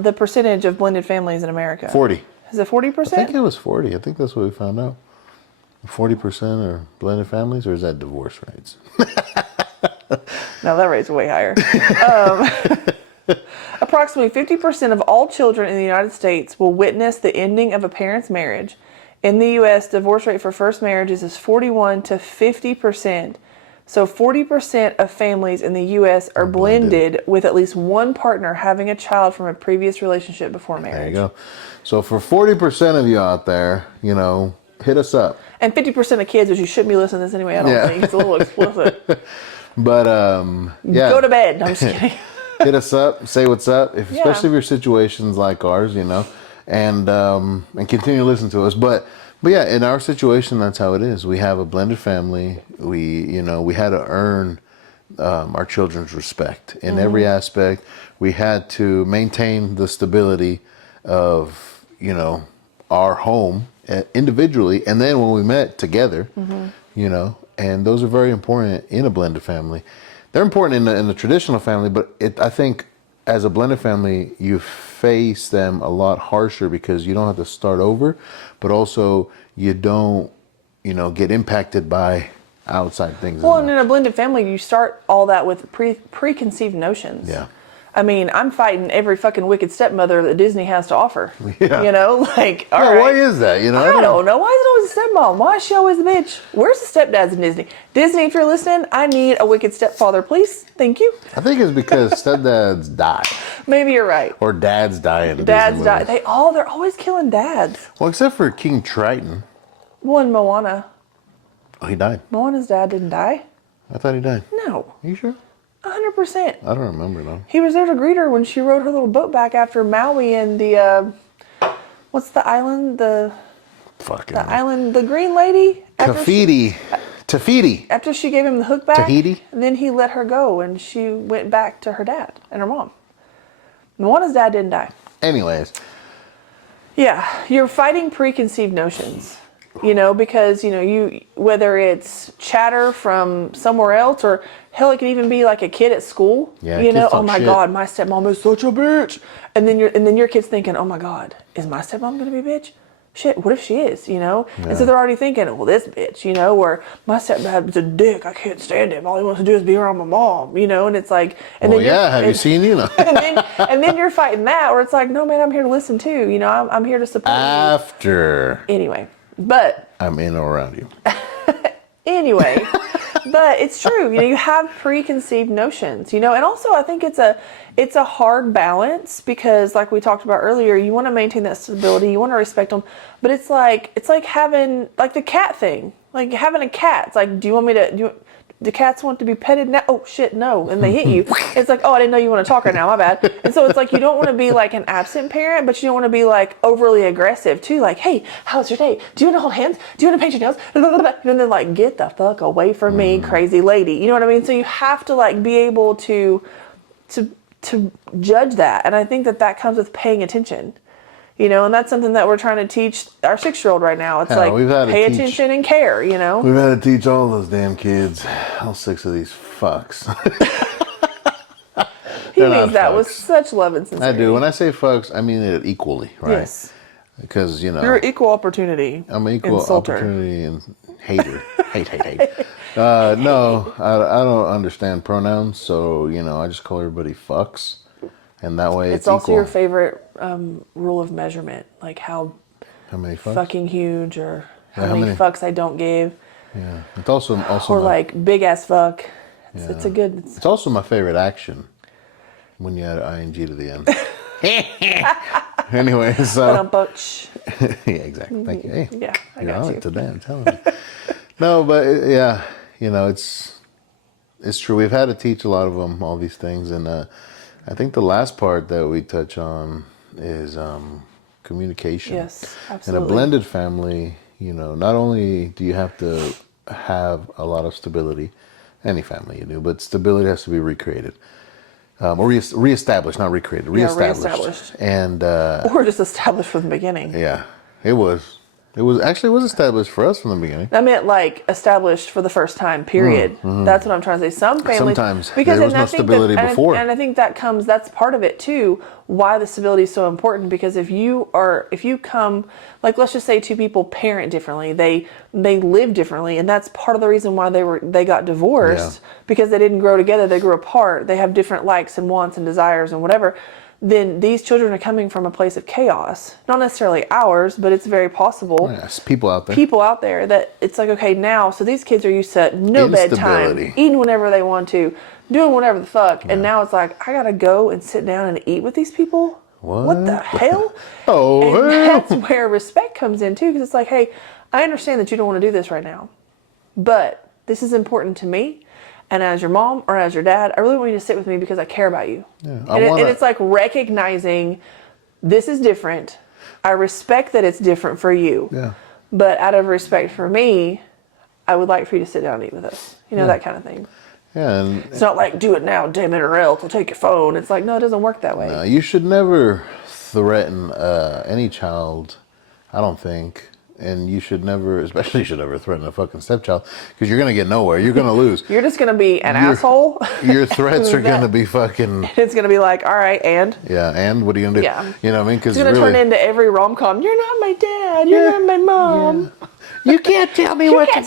The percentage of blended families in America? 40. Is it 40%? I think it was 40. I think that's what we found out. 40% are blended families, or is that divorce rates? No, that rate's way higher. Approximately 50% of all children in the United States will witness the ending of a parent's marriage. In the U.S., divorce rate for first marriages is 41 to 50%. So 40% of families in the U.S. are blended with at least one partner having a child from a previous relationship before marriage. There you go. So for 40% of you out there, you know, hit us up. And 50% of kids, which you shouldn't be listening to this anyway, I don't think. It's a little explicit. But, yeah. Go to bed. I'm just kidding. Hit us up. Say what's up. Especially if your situation's like ours, you know, and continue to listen to us. But yeah, in our situation, that's how it is. We have a blended family. We had to earn our children's respect in every aspect. We had to maintain the stability of, you know, our home individually, and then when we met together, you know, and those are very important in a blended family. They're important in the traditional family, but I think as a blended family, you face them a lot harsher because you don't have to start over, but also you don't, you know, get impacted by outside things. Well, and in a blended family, you start all that with preconceived notions. Yeah. I mean, I'm fighting every fucking wicked stepmother that Disney has to offer. Yeah. You know, like, all Yeah, right. why is that? You know, I don't know. Why is it always a stepmom? Why is she always the bitch? Where's the stepdads in Disney? Disney, if you're listening, I need a wicked stepfather, please. Thank you. I think it's because stepdads die. Maybe you're right. Or dads die in Dads Disney die. movies. They're always killing dads. Well, except for King Triton. Well, in Moana. Oh, he died. Moana's dad didn't die. I thought he died. No. Are you sure? 100%. I don't remember though. He was there to greet her when she rode her little boat back after Maui and the, what's the island? The island, the green lady? Tafiti. After she gave him the hook back. Tahiti? And then he let her go and she went back to her dad and her mom. Moana's dad didn't die. Anyways. Yeah, you're fighting preconceived notions. You know, because, you know, whether it's chatter from somewhere else or hell, it could even be like a kid at school. Yeah, you know, kids oh talk my shit. God, my stepmom is such a bitch. And then your kid's thinking, oh my God, is my stepmom gonna be a bitch? Shit, what if she is, you know? Yeah. And so they're already thinking, well, this bitch, you know, or my stepdad is a dick, I can't stand him. All he wants to do is be around my mom, you know? And it's like, and Well, then yeah, have you seen, you know? and then you're fighting that, where it's like, no, man, I'm here to listen too. You know, I'm here to support After. you. Anyway, but I'm in or around you. anyway, but it's true. You know, you have preconceived notions, you know, and also I think it's a hard balance because like we talked about earlier, you want to maintain that stability, you want to respect them, but it's like having like the cat thing, like having a cat. It's like, do cats want to be petted now? Oh shit, no. And they hit you. It's like, oh, I didn't know you want to talk right now, my bad. And so it's like, you don't want to be like an absent parent, but you don't want to be like overly aggressive too. Like, hey, how's your day? Do you want to hold hands? Do you want to paint your nails? And then like, get the fuck away from me, crazy lady. You know what I mean? So you have to like be able to judge that. And I think that comes with paying attention. You know, and that's something that we're trying to teach our 6-year-old right now. It's like, pay attention and care, you know? We've had to teach all those damn kids. All 6 of these fucks. He means that with such love and sincerity. I do. When I say fucks, I mean it equally, right? Yes. Because, you know. You're equal opportunity. I'm an equal insulter. opportunity and hater. hate. No, I don't understand pronouns, so, you know, I just call everybody fucks. And that way it's also equal. your favorite rule of measurement, like how many fucks? fucking huge, or how how many many? fucks I don't give, Yeah, it's also or like big ass fuck. It's Yeah. a good. It's also my favorite action when you add ing to the end. Anyway, so yeah, exactly. Thank you. Hey, Yeah, I you're got on you. it today. I'm telling you. No, but yeah, you know, it's true. We've had to teach a lot of them all these things, and I think the last part that we touch on is communication. Yes, In absolutely. a blended family, you know, not only do you have to have a lot of stability, any family you do, but stability has to be recreated. Or reestablished, not recreated, Yeah, reestablished. reestablished. And Or just established from the beginning. yeah, it was. It was actually was established for us from the beginning. I meant like established for the first time, period. That's what I'm trying to say. Some families, Sometimes because there was and I no think stability that, before. and I think that's part of it too. Why the stability is so important, because if you come, like, let's just say two people parent differently, they live differently, and that's part of the reason why they got divorced, because they didn't grow together, they grew apart, they have different likes and wants and desires and whatever. Then these children are coming from a place of chaos. Not necessarily ours, but it's very possible. Yes, people out there. People out there that it's like, okay, now, so these kids are used to no bedtime, eating whenever they want to, doing whatever the fuck, and now it's like, I gotta go and sit down and eat with these people? What the hell? Oh, and hell. that's where respect comes in too, because it's like, hey, I understand that you don't want to do this right now, but this is important to me. And as your mom or as your dad, I really want you to sit with me because I care about you. Yeah, and it's like recognizing this is different. I respect that it's different for you. Yeah. But out of respect for me, I would like for you to sit down and eat with us. You know, that kind of thing. Yeah. And It's not like, do it now, damn it, or else we'll take your phone. It's like, no, it doesn't work that way. you should never threaten any child, I don't think. And you should never, especially you should never threaten a fucking stepchild, because you're going to get nowhere. You're going to lose. You're just going to be an asshole. Your threats are going to be fucking... It's going to be like, all right, and? Yeah, and what are you going to do? Yeah. You know what I mean? Because it's going to turn into every rom-com. You're not my dad. You're not my mom. Yeah. You can't tell me what to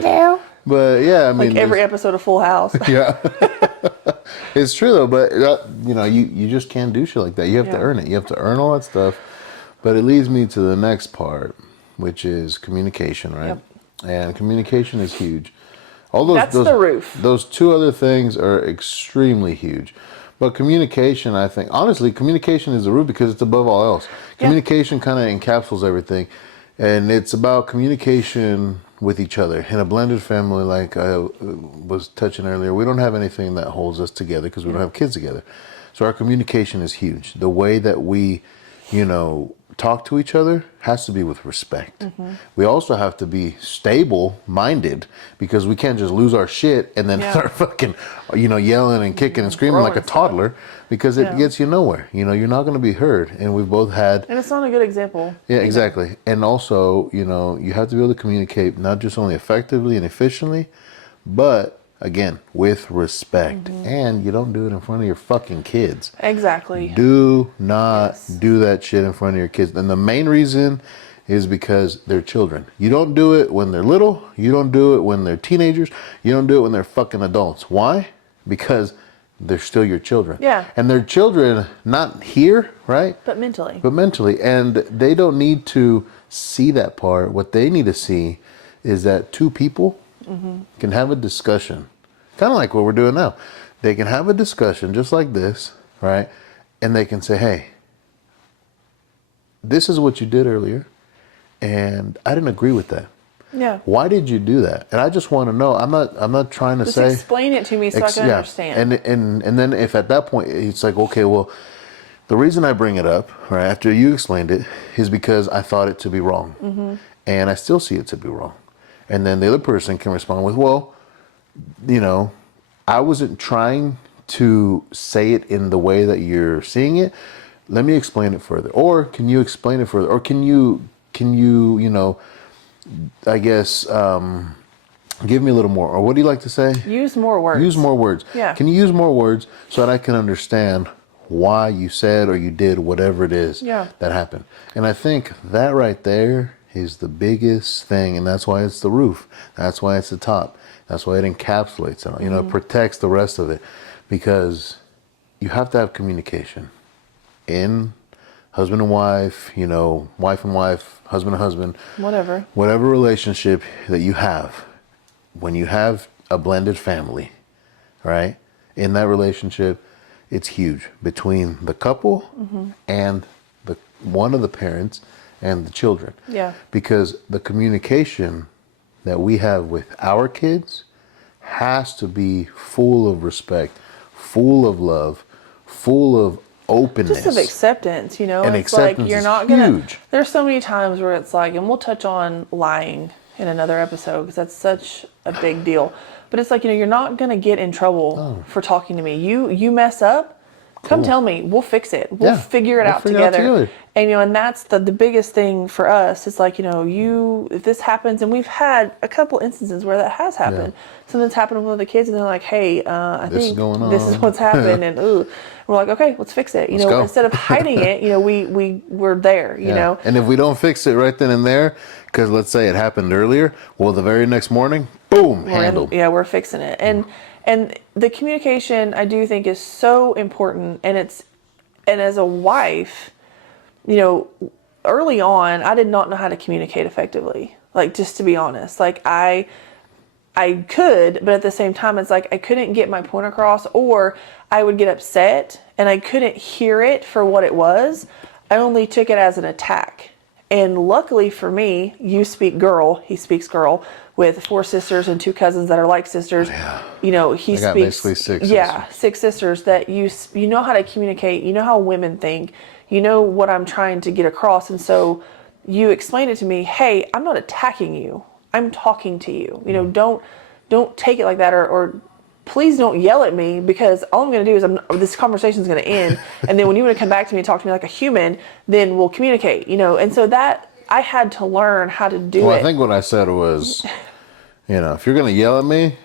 do. But yeah, I mean... Like every episode of Full House. Yeah. It's true though, but you know, you just can't do shit like that. You have to earn it. You have to earn all that stuff. But it leads me to the next part, which is communication, right? Yep. And communication is huge. That's the roof. Those two other things are extremely huge. But communication, I think, honestly, communication is the root because it's above all else. Communication kind of encapsulates everything. And it's about communication with each other. In a blended family, like I was touching earlier, we don't have anything that holds us together because we don't have kids together. So our communication is huge. The way that we, you know, talk to each other has to be with respect. We also have to be stable-minded because we can't just lose our shit and then start fucking, you know, yelling and kicking and screaming like a toddler because it gets you nowhere. You know, you're not going to be heard. And we've both had... And it's not a good example. Yeah, exactly. And also, you know, you have to be able to communicate not just only effectively and efficiently, but... Again, with respect. And you don't do it in front of your fucking kids. Exactly. Do not do that shit in front of your kids. And the main reason is because they're children. You don't do it when they're little. You don't do it when they're teenagers. You don't do it when they're fucking adults. Why? Because they're still your children. Yeah. And they're children not here, right? But mentally. But mentally. And they don't need to see that part. What they need to see is that two people can have a discussion, kind of like what we're doing now. They can have a discussion just like this, right? And they can say, hey, this is what you did earlier, and I didn't agree with that. Yeah. Why did you do that? And I just want to know. I'm not trying to Just say. explain it to me so I can understand. And then if at that point it's like, okay, well, the reason I bring it up, right, after you explained it, is because I thought it to be wrong, and I still see it to be wrong. And then the other person can respond with, well, you know, I wasn't trying to say it in the way that you're seeing it. Let me explain it further. Or can you explain it further? Or can you, you know, I guess, give me a little more. Or what do you like to say? Use more words. Use more words. Yeah. Can you use more words so that I can understand why you said or you did whatever it is that happened? And I think that right there is the biggest thing, and that's why it's the roof. That's why it's the top. That's why it encapsulates it. You know, it protects the rest of it, because you have to have communication in husband and wife, you know, wife and wife, husband and husband, whatever relationship that you have. When you have a blended family, right? In that relationship, it's huge between the couple and the one of the parents and the children. Yeah. Because the communication that we have with our kids has to be full of respect, full of love, full of openness. Just of acceptance, you know? And it's like acceptance you're is not gonna huge. there's so many times where it's like, and we'll touch on lying in another episode because that's such a big deal. But it's like, you know, you're not gonna get in trouble for talking to me. You mess up, come tell me. We'll fix it. We'll figure it out together. And you know, and that's the biggest thing for us. It's like, you know, if this happens, and we've had a couple instances where that has happened. Something's happened with one of the kids, and they're like, "Hey, I think this is what's happened," and we're like, "Okay, let's fix it." You know, instead of hiding it, you know, we're there. You know, and if we don't fix it right then and there, because let's say it happened earlier, well, the very next morning, boom, handled. We're fixing it, and the communication I do think is so important, and as a wife, you know, early on, I did not know how to communicate effectively. Like, just to be honest, like I could, but at the same time, it's like I couldn't get my point across, or I would get upset and I couldn't hear it for what it was. I only took it as an attack. And luckily for me, you speak girl, he speaks girl, with 4 sisters and 2 cousins that are like sisters. You know, he speaks basically 6 sisters. 6 sisters that you know how to communicate, you know how women think, you know what I'm trying to get across. And so you explained it to me, hey, I'm not attacking you. I'm talking to you. You know, don't take it like that, or please don't yell at me, because all I'm going to do is this conversation is going to end. And then when you want to come back to me and talk to me like a human, then we'll communicate, you know? And so that I had to learn how to do it. Well, I think what I said was, you know, if you're going to yell at me,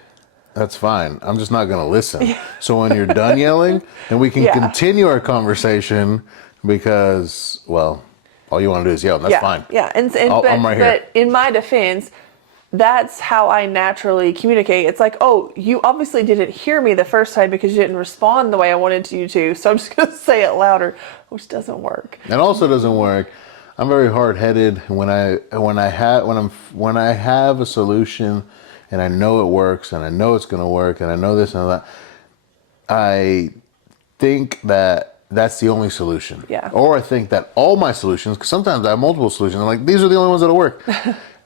that's fine. I'm just not going to listen. So when you're done yelling, then we can continue our conversation, because, well, all you want to do is yell, and that's fine. Yeah, I'm right here. But in my defense, that's how I naturally communicate. It's like, oh, you obviously didn't hear me the first time because you didn't respond the way I wanted you to, so I'm just going to say it louder, which doesn't work. It also doesn't work. I'm very hard-headed when I have a solution and I know it works and I know it's going to work and I know this and that. I think that that's the only solution. Yeah. Or I think that all my solutions, because sometimes I have multiple solutions, I'm like, these are the only ones that'll work.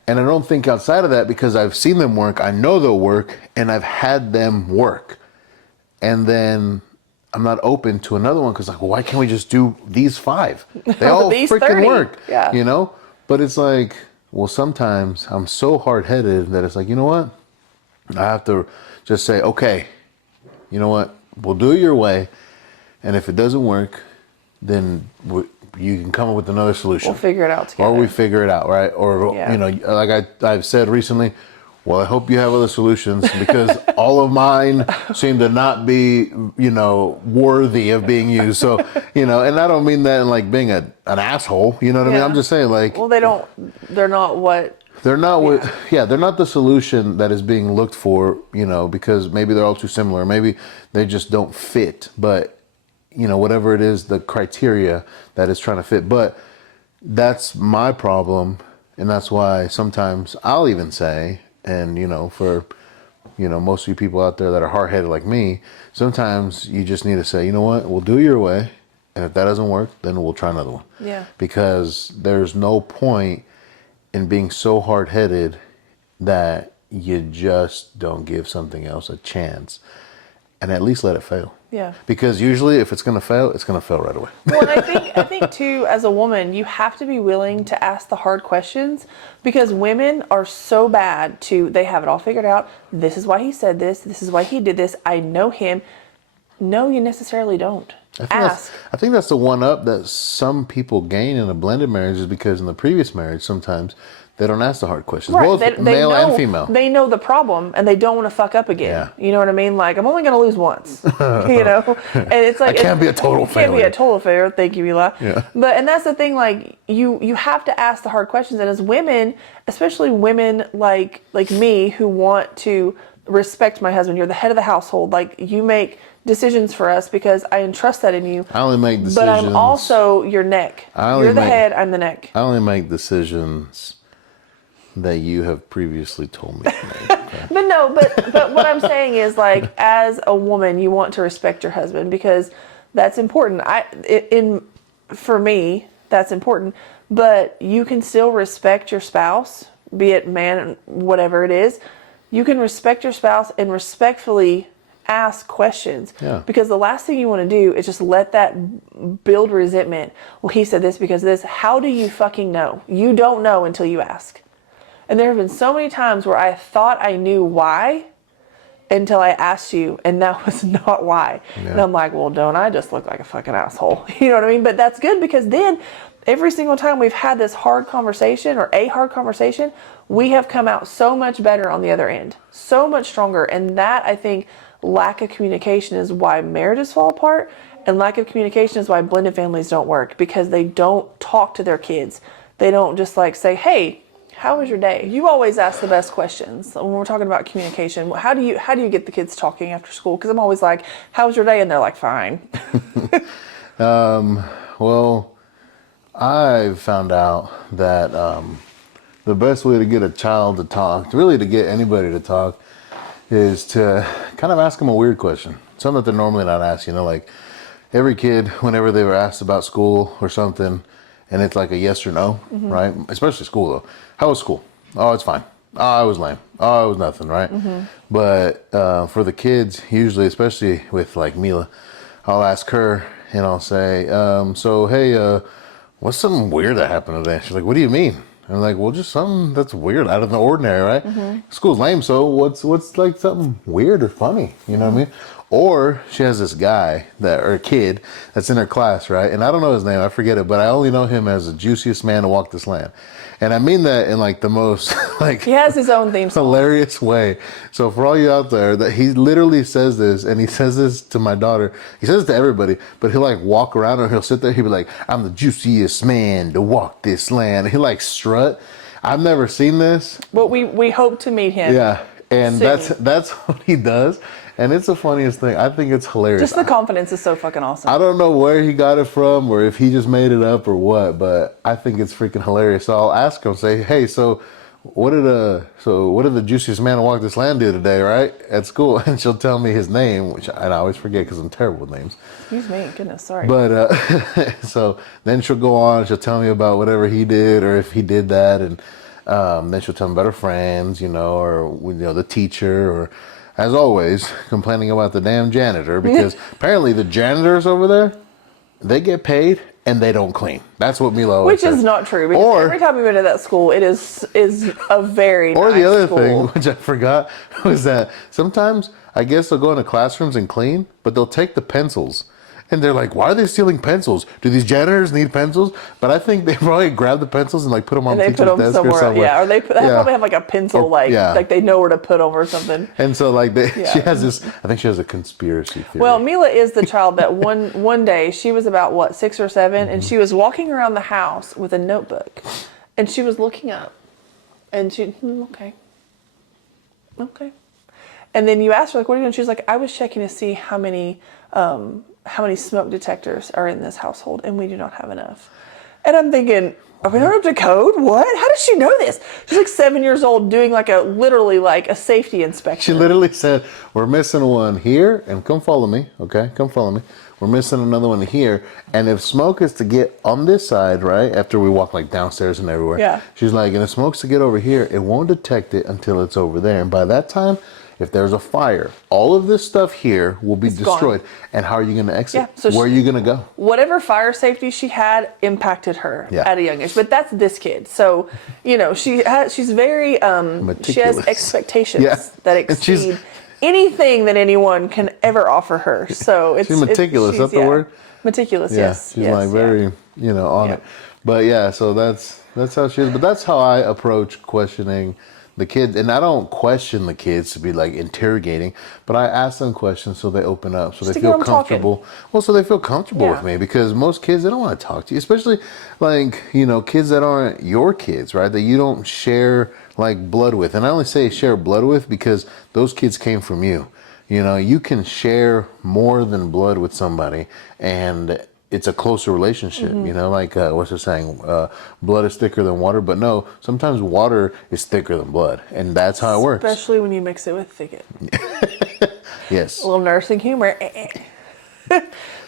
And I don't think outside of that, because I've seen them work, I know they'll work, and I've had them work. And then I'm not open to another one, because like, well, why can't we just do these 5? They all freaking 30. work, Yeah. you know? But it's like, well, sometimes I'm so hard-headed that it's like, you know what? I have to just say, okay, you know what? We'll do it your way. And if it doesn't work, then you can come up with another solution. We'll figure it out together. Or we figure it out, right? Or, you know, like I've said recently, well, I hope you have other solutions, because all of mine seem to not be, you know, worthy of being used. So, you know, and I don't mean that in like being an asshole, you know what I mean? I'm just saying, like, well, they're not they're not the solution that is being looked for, you know, because maybe they're all too similar. Maybe they just don't fit. But, you know, whatever it is, the criteria that is trying to fit. But that's my problem. And that's why sometimes I'll even say, and, you know, for, you know, most of you people out there that are hard-headed like me, sometimes you just need to say, you know what, we'll do it your way. And if that doesn't work, then we'll try another one. Yeah. Because there's no point in being so hard-headed that you just don't give something else a chance and at least let it fail. Yeah. Because usually if it's going to fail, it's going to fail right away. Well, and I think too, as a woman, you have to be willing to ask the hard questions, because women are so bad they have it all figured out. This is why he said this. This is why he did this. I know him. No, you necessarily don't. Ask. I think that's the one up that some people gain in a blended marriage, is because in the previous marriage, sometimes they don't ask the hard questions. Right. Both male and female. They know the problem and they don't want to fuck up again. Yeah. You know what I mean? Like, I'm only going to lose once, you know? And it's like, I can't be a total failure. Can't be a total failure. Thank you, Eli. Yeah. And that's the thing, like, you have to ask the hard questions. And as women, especially women like me, who want to respect my husband, you're the head of the household. Like, you make decisions for us because I entrust that in you. I only make decisions. But I'm also your neck. You're the head, I'm the neck. I only make decisions that you have previously told me to make. Okay? but what I'm saying is, like, as a woman, you want to respect your husband, because that's important. For me, that's important. But you can still respect your spouse, be it man, whatever it is. You can respect your spouse and respectfully ask questions. Yeah. Because the last thing you want to do is just let that build resentment. Well, he said this because of this. How do you fucking know? You don't know until you ask. And there have been so many times where I thought I knew why until I asked you, and that was not why. Yeah. And I'm like, well, don't I just look like a fucking asshole? You know what I mean? But that's good, because then every single time we've had this hard conversation or a hard conversation, we have come out so much better on the other end, so much stronger. And that, I think, lack of communication is why marriages fall apart, and lack of communication is why blended families don't work, because they don't talk to their kids. They don't just like say, hey, how was your day? You always ask the best questions when we're talking about communication. How do you get the kids talking after school? Because I'm always like, how was your day? And they're like, fine. Well, I've found out that the best way to get a child to talk, really to get anybody to talk, is to kind of ask them a weird question. Something that they're normally not asked. You know, like every kid, whenever they were asked about school or something, and it's like a yes or no, right? Especially school, though. How was school? Oh, it's fine. Oh, it was lame. Oh, it was nothing, right? But for the kids, usually, especially with like Mila, I'll ask her and I'll say, so, hey, what's something weird that happened today? She's like, what do you mean? I'm like, well, just something that's weird, out of the ordinary, right? School's lame, so what's like something weird or funny? You know what I mean? Or she has this guy or kid that's in her class, right? And I don't know his name, I forget it, but I only know him as the juiciest man to walk this land. And I mean that in like the most like he has his own theme song. Hilarious way. So for all you out there, that he literally says this, and he says this to my daughter. He says it to everybody, but he'll like walk around and he'll sit there. He'll be like, "I'm the juiciest man to walk this land." He like strut. I've never seen this. But we hope to meet him. Yeah, and soon. that's what he does. And it's the funniest thing. I think it's hilarious. Just the confidence is so fucking awesome. I don't know where he got it from or if he just made it up or what, but I think it's freaking hilarious. So I'll ask him, say, hey, so what did the juiciest man to walk this land do today, right? At school? And she'll tell me his name, which I always forget because I'm terrible with names. Excuse me, goodness, sorry. But so then she'll go on, she'll tell me about whatever he did or if he did that, and then she'll tell me about her friends, or the teacher, or as always, complaining about the damn janitor, because apparently the janitors over there, they get paid and they don't clean. That's what Mila always says. Which is not true, because every time we went to that school, it is a very nice school. Or the other thing, which I forgot, was that sometimes I guess they'll go into classrooms and clean, but they'll take the pencils. And they're like, why are they stealing pencils? Do these janitors need pencils? But I think they probably grab the pencils and like put them on the teacher's desk or somewhere. Yeah, or they probably have like a pencil, like they know where to put them or something. And so like she has this, I think she has a conspiracy theory. Well, Mila is the child that one day, she was about 6 or 7, and she was walking around the house with a notebook, and she was looking up, and she, okay. And then you asked her, like, what are you doing? She was like, I was checking to see how many smoke detectors are in this household, and we do not have enough. And I'm thinking, are we not up to code? What? How does she know this? She's like 7 years old, doing literally a safety inspection. She literally said, we're missing one here, and come follow me, okay? Come follow me. We're missing another one here, and if smoke is to get on this side, right, after we walk like downstairs and everywhere, she's like, and if smoke's to get over here, it won't detect it until it's over there. And by that time, if there's a fire, all of this stuff here will be destroyed. Gone. And how are you going to exit? Yeah, so where are you going to go? Whatever fire safety she had impacted her at a young age. But that's this kid. So, she's very, she has expectations that exceed anything that anyone can ever offer her. So she's meticulous. Is that the word? Meticulous, yes. She's very, on it. But so that's how she is. But that's how I approach questioning the kids. And I don't question the kids to be like interrogating, but I ask them questions so they open up, so they feel comfortable. Well, so they feel comfortable with me, because most kids, they don't want to talk to you, especially like, kids that aren't your kids, right? That you don't share like blood with. And I only say share blood with because those kids came from you. You can share more than blood with somebody, and it's a closer relationship, like what's the saying? Blood is thicker than water, but no, sometimes water is thicker than blood, and that's how it works. Especially when you mix it with thicket. Yes. A little nursing humor.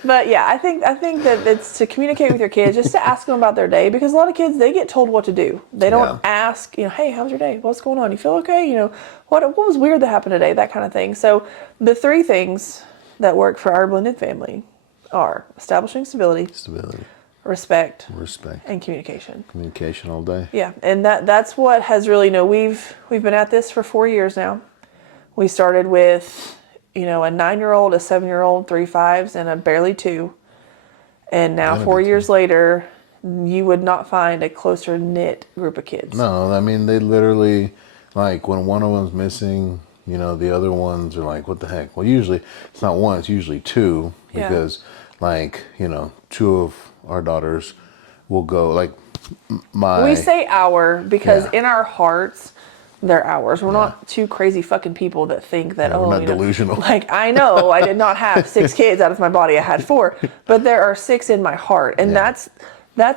But yeah, I think that it's to communicate with your kids, just to ask them about their day, because a lot of kids, they get told what to do. They don't ask, hey, how's your day? What's going on? You feel okay? What was weird that happened today? That kind of thing. So the 3 things that work for our blended family are establishing stability, respect, and communication. Communication all day. Yeah, and that's what has really, we've been at this for 4 years now. We started with a 9-year-old, a 7-year-old, 3 5s, and a barely 2. And now 4 years later, you would not find a closer knit group of kids. No, I mean, they literally, like, when one of them's missing, the other ones are like, what the heck? Well, usually it's not one, it's usually 2, because like, 2 of our daughters will go, like, we say our because in our hearts, they're ours. We're not 2 crazy fucking people that think that, we're not delusional. Like, I know I did not have 6 kids out of my body. I had 4, but there are 6 in my heart. And that's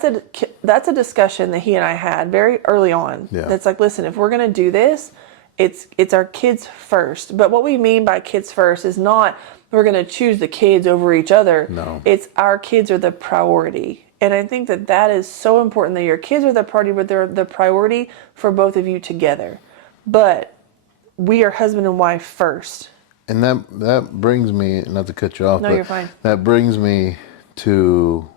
a discussion that he and I had very early on. Yeah. That's like, listen, if we're going to do this, it's our kids first. But what we mean by kids first is not we're going to choose the kids over each other. No. It's our kids are the priority. And I think that is so important, that your kids are the priority, but they're the priority for both of you together. But we are husband and wife first. And that brings me, not to cut you off, but you're fine. That brings me to,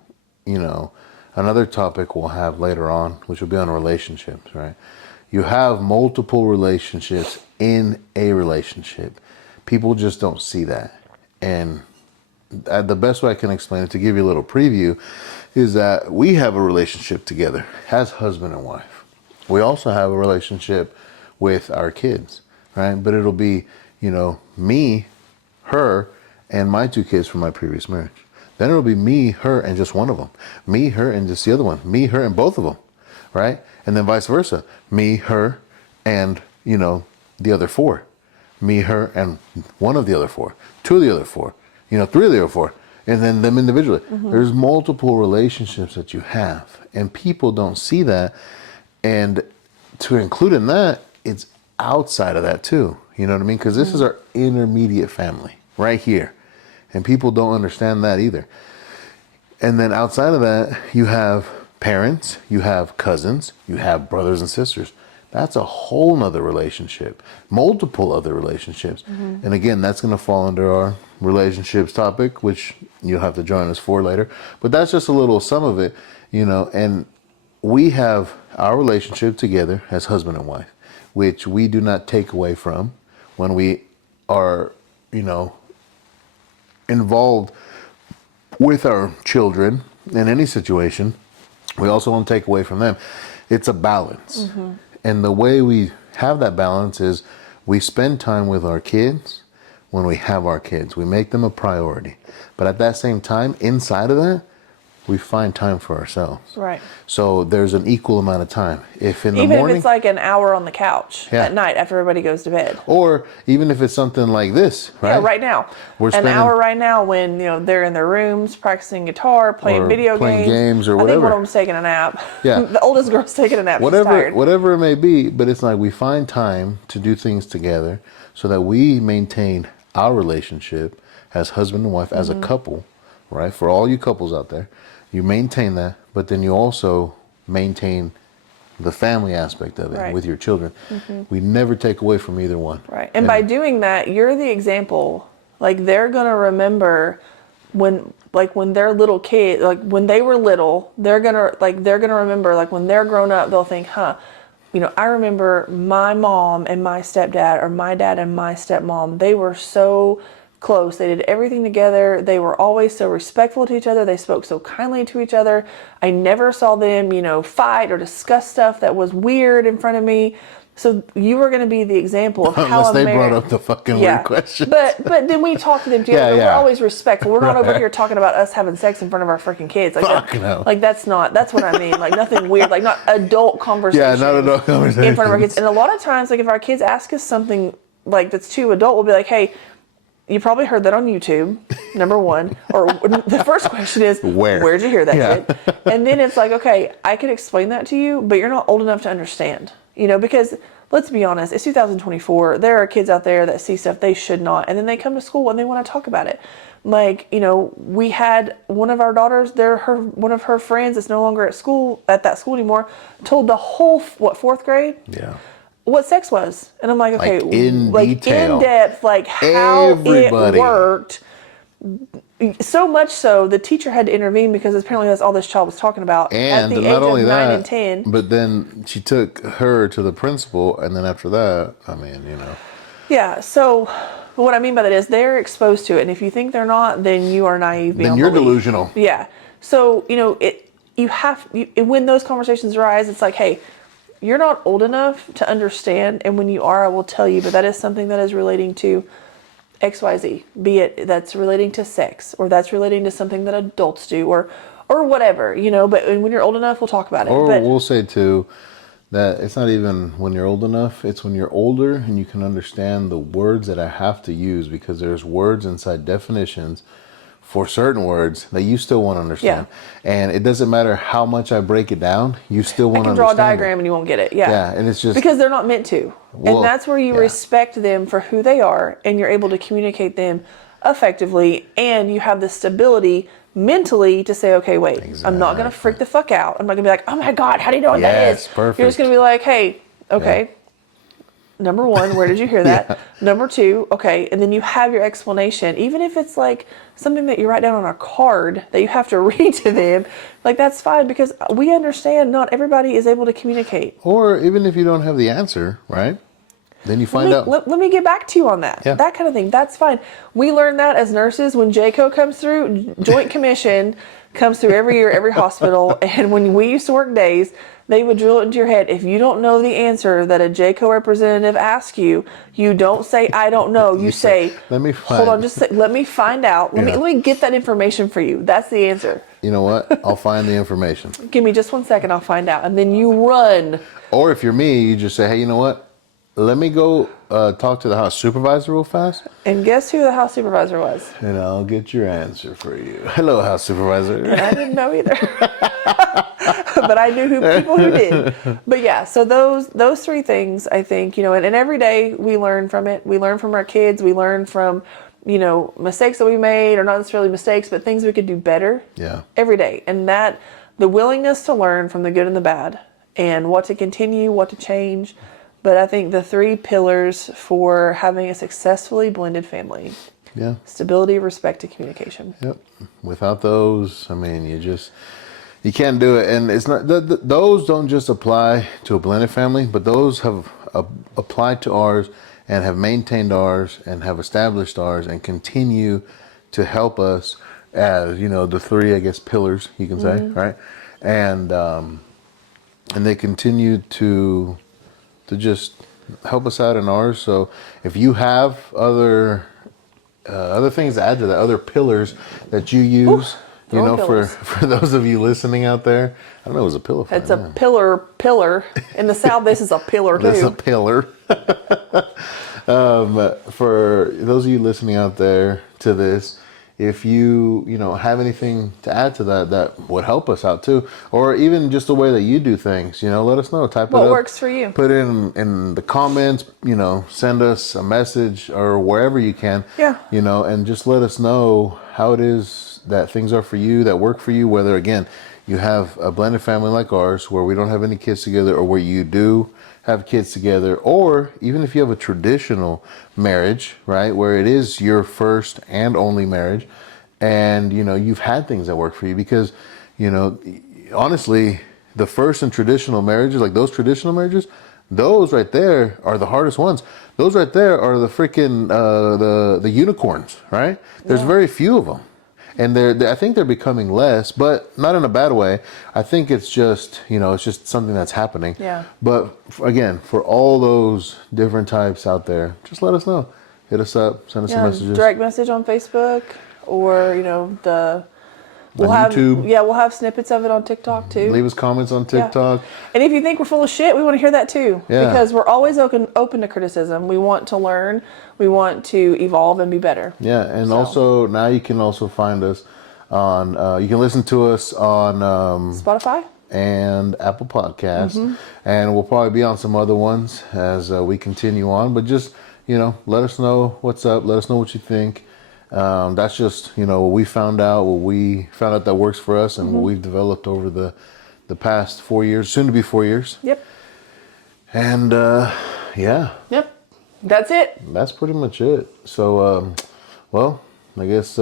another topic we'll have later on, which will be on relationships, right? You have multiple relationships in a relationship. People just don't see that. And the best way I can explain it, to give you a little preview, is that we have a relationship together as husband and wife. We also have a relationship with our kids, right? But it'll be, me, her, and my 2 kids from my previous marriage. Then it'll be me, her, and just one of them. Me, her, and just the other one. Me, her, and both of them, right? And then vice versa. Me, her, and, the other 4. Me, her, and one of the other 4. 2 of the other 4. 3 of the other 4. And then them individually. Mm-hmm. There's multiple relationships that you have. And people don't see that. And to include in that, it's outside of that too. You know what I mean? Because this is our intermediate family right here. And people don't understand that either. And then outside of that, you have parents, you have cousins, you have brothers and sisters. That's a whole nother relationship, multiple other relationships. Mm-hmm. And again, that's going to fall under our relationships topic, which you'll have to join us for later. But that's just a little some of it, and we have our relationship together as husband and wife, which we do not take away from when we are, involved with our children in any situation. We also won't take away from them. It's a balance. Mm-hmm. And the way we have that balance is we spend time with our kids when we have our kids. We make them a priority. But at that same time, inside of that, we find time for ourselves. Right. So there's an equal amount of time. If in the morning, even if it's like an hour on the couch at night after everybody goes to bed. Or even if it's something like this, right? Yeah, right now. An hour right now when they're in their rooms practicing guitar, playing video games or whatever. I think one of them's taking a nap. Yeah. The oldest girl's taking a nap. Whatever, she's tired. Whatever it may be, but it's like we find time to do things together so that we maintain our relationship as husband and wife, as a couple, right? For all you couples out there. You maintain that, but then you also maintain the family aspect of it with your children. Mm-hmm. We never take away from either one. Right. And by doing that, you're the example. Like, they're going to remember when they're little kids, like when they were little, they're going to remember, like when they're grown up, they'll think, I remember my mom and my stepdad, or my dad and my stepmom. They were so close. They did everything together. They were always so respectful to each other. They spoke so kindly to each other. I never saw them, fight or discuss stuff that was weird in front of me. So you were going to be the example of how Unless they brought up the fucking weird questions. But then we talk to them together. We're always respectful. We're not over here talking about us having sex in front of our freaking kids. Like that's what I mean. Like nothing weird. Like not adult conversations. Yeah, not adult conversations in front of our kids. And a lot of times, like if our kids ask us something like that's too adult, we'll be like, hey, you probably heard that on YouTube, number one. Or the first question is, where'd you hear that shit? And then it's like, okay, I could explain that to you, but you're not old enough to understand. Because let's be honest, it's 2024. There are kids out there that see stuff they should not, and then they come to school and they want to talk about it. Like, we had one of our daughters, one of her friends that's no longer at that school anymore, told the whole, fourth grade? Yeah. What sex was. And I'm like, okay, in detail. in depth, like how Everybody. it worked. So much so, the teacher had to intervene because apparently that's all this child was talking about And at the not age only of that, 9 and 10. but then she took her to the principal, and then after that, Yeah, so what I mean by that is they're exposed to it, and if you think they're not, then you are naive. Then you're delusional. Yeah. So, when those conversations arise, it's like, hey, you're not old enough to understand, and when you are, I will tell you, but that is something that is relating to XYZ, be it that's relating to sex, or that's relating to something that adults do, or whatever, but when you're old enough, we'll talk about it. Or But we'll say too that it's not even when you're old enough, it's when you're older and you can understand the words that I have to use, because there's words inside definitions for certain words that you still won't understand. Yeah. And it doesn't matter how much I break it down, you still won't understand. draw a diagram and you won't get it. Yeah. Yeah, and it's just because they're not meant to. Well, and that's where you respect them for who they are, and you're able to communicate them effectively, and you have the stability mentally to say, okay, wait, I'm not going to freak the fuck out. I'm not going to be like, oh my God, how do you know what that is? Perfect. You're just going to be like, hey, okay. Yeah. Number one, where did you hear that? Number two, okay, and then you have your explanation. Even if it's like something that you write down on a card that you have to read to them, like that's fine, because we understand not everybody is able to communicate. Or even if you don't have the answer, right? Then you find out. Let me get back to you on that. Yeah. That kind of thing. That's fine. We learn that as nurses when JCO comes through, Joint Commission comes through every year, every hospital. And when we used to work days, they would drill it into your head. If you don't know the answer that a JCO representative asks you, you don't say, I don't know. You say, let me find hold on, just say, let me find out. Let me get that information for you. That's the answer. You know what? I'll find the information. Give me just 1 second. I'll find out. And then you run. Or if you're me, you just say, hey, you know what? Let me go talk to the house supervisor real fast. And guess who the house supervisor was? And I'll get your answer for you. Hello, house supervisor. And I didn't know either. But I knew people who did. But yeah, so those three things, I think, and every day we learn from it. We learn from our kids. We learn from, mistakes that we made, or not necessarily mistakes, but things we could do better. Yeah. Every day. And that, the willingness to learn from the good and the bad, and what to continue, what to change. But I think the three pillars for having a successfully blended family. Yeah. Stability, respect, and communication. Yep. Without those, you can't do it. And it's not, those don't just apply to a blended family, but those have applied to ours and have maintained ours and have established ours and continue to help us as, the three, I guess, pillars, you can say, right? And they continue to just help us out in ours. So if you have other things to add to that, other pillars that you use, for those of you listeing out there, I don't know, it was a pillow fight. It's a pillar. In the South, this is a pillar too. This is a pillar. For those of you listening out there to this, if you have anything to add to that would help us out too, or even just the way that you do things, let us know. Type it up. What works for you? Put it in the comments. Send us a message or wherever you can. Yeah. And just let us know how it is that things are for you, that work for you. Whether again you have a blended family like ours, where we don't have any kids together, or where you do have kids together, or even if you have a traditional marriage, right, where it is your first and only marriage, and you've had things that work for you, because honestly, the first and traditional marriages, like those traditional marriages, those right there are the hardest ones. Those right there are the freaking the unicorns, right? There's very few of them. And I think they're becoming less, but not in a bad way. I think it's just, it's just something that's happening. Yeah. But again, for all those different types out there, just let us know. Hit us up, send us some messages. Direct message on Facebook, or we'll have YouTube. Yeah, we'll have snippets of it on TikTok too. Leave us comments on TikTok. Yeah. And if you think we're full of shit, we want to hear that too. Yeah. Because we're always open to criticism. We want to learn. We want to evolve and be better. Yeah, and also now you can also find us on. You can listen to us on Spotify and Apple Podcasts. And we'll probably be on some other ones as we continue on. But just, let us know what's up. Let us know what you think. That's just, what we found out, that works for us, and what we've developed over the past 4 years, soon to be 4 years. Yep. And yeah. Yep. That's it. That's pretty much it. So, well, I guess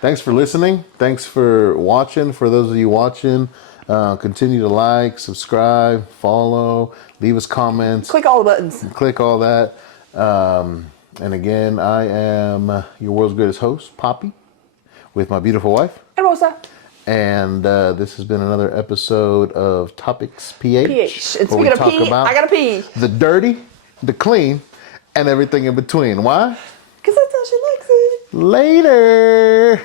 thanks for listening. Thanks for watching. For those of you watching, continue to like, subscribe, follow, leave us comments. Click all the buttons. Click all that. And again, I am your world's greatest host, Poppy, with my beautiful wife. And Rosa. And this has been another episode of Topics PH. PH. And speaking of pee, I gotta pee. The dirty, the clean, and everything in between. Why? Because that's how she likes it. Later.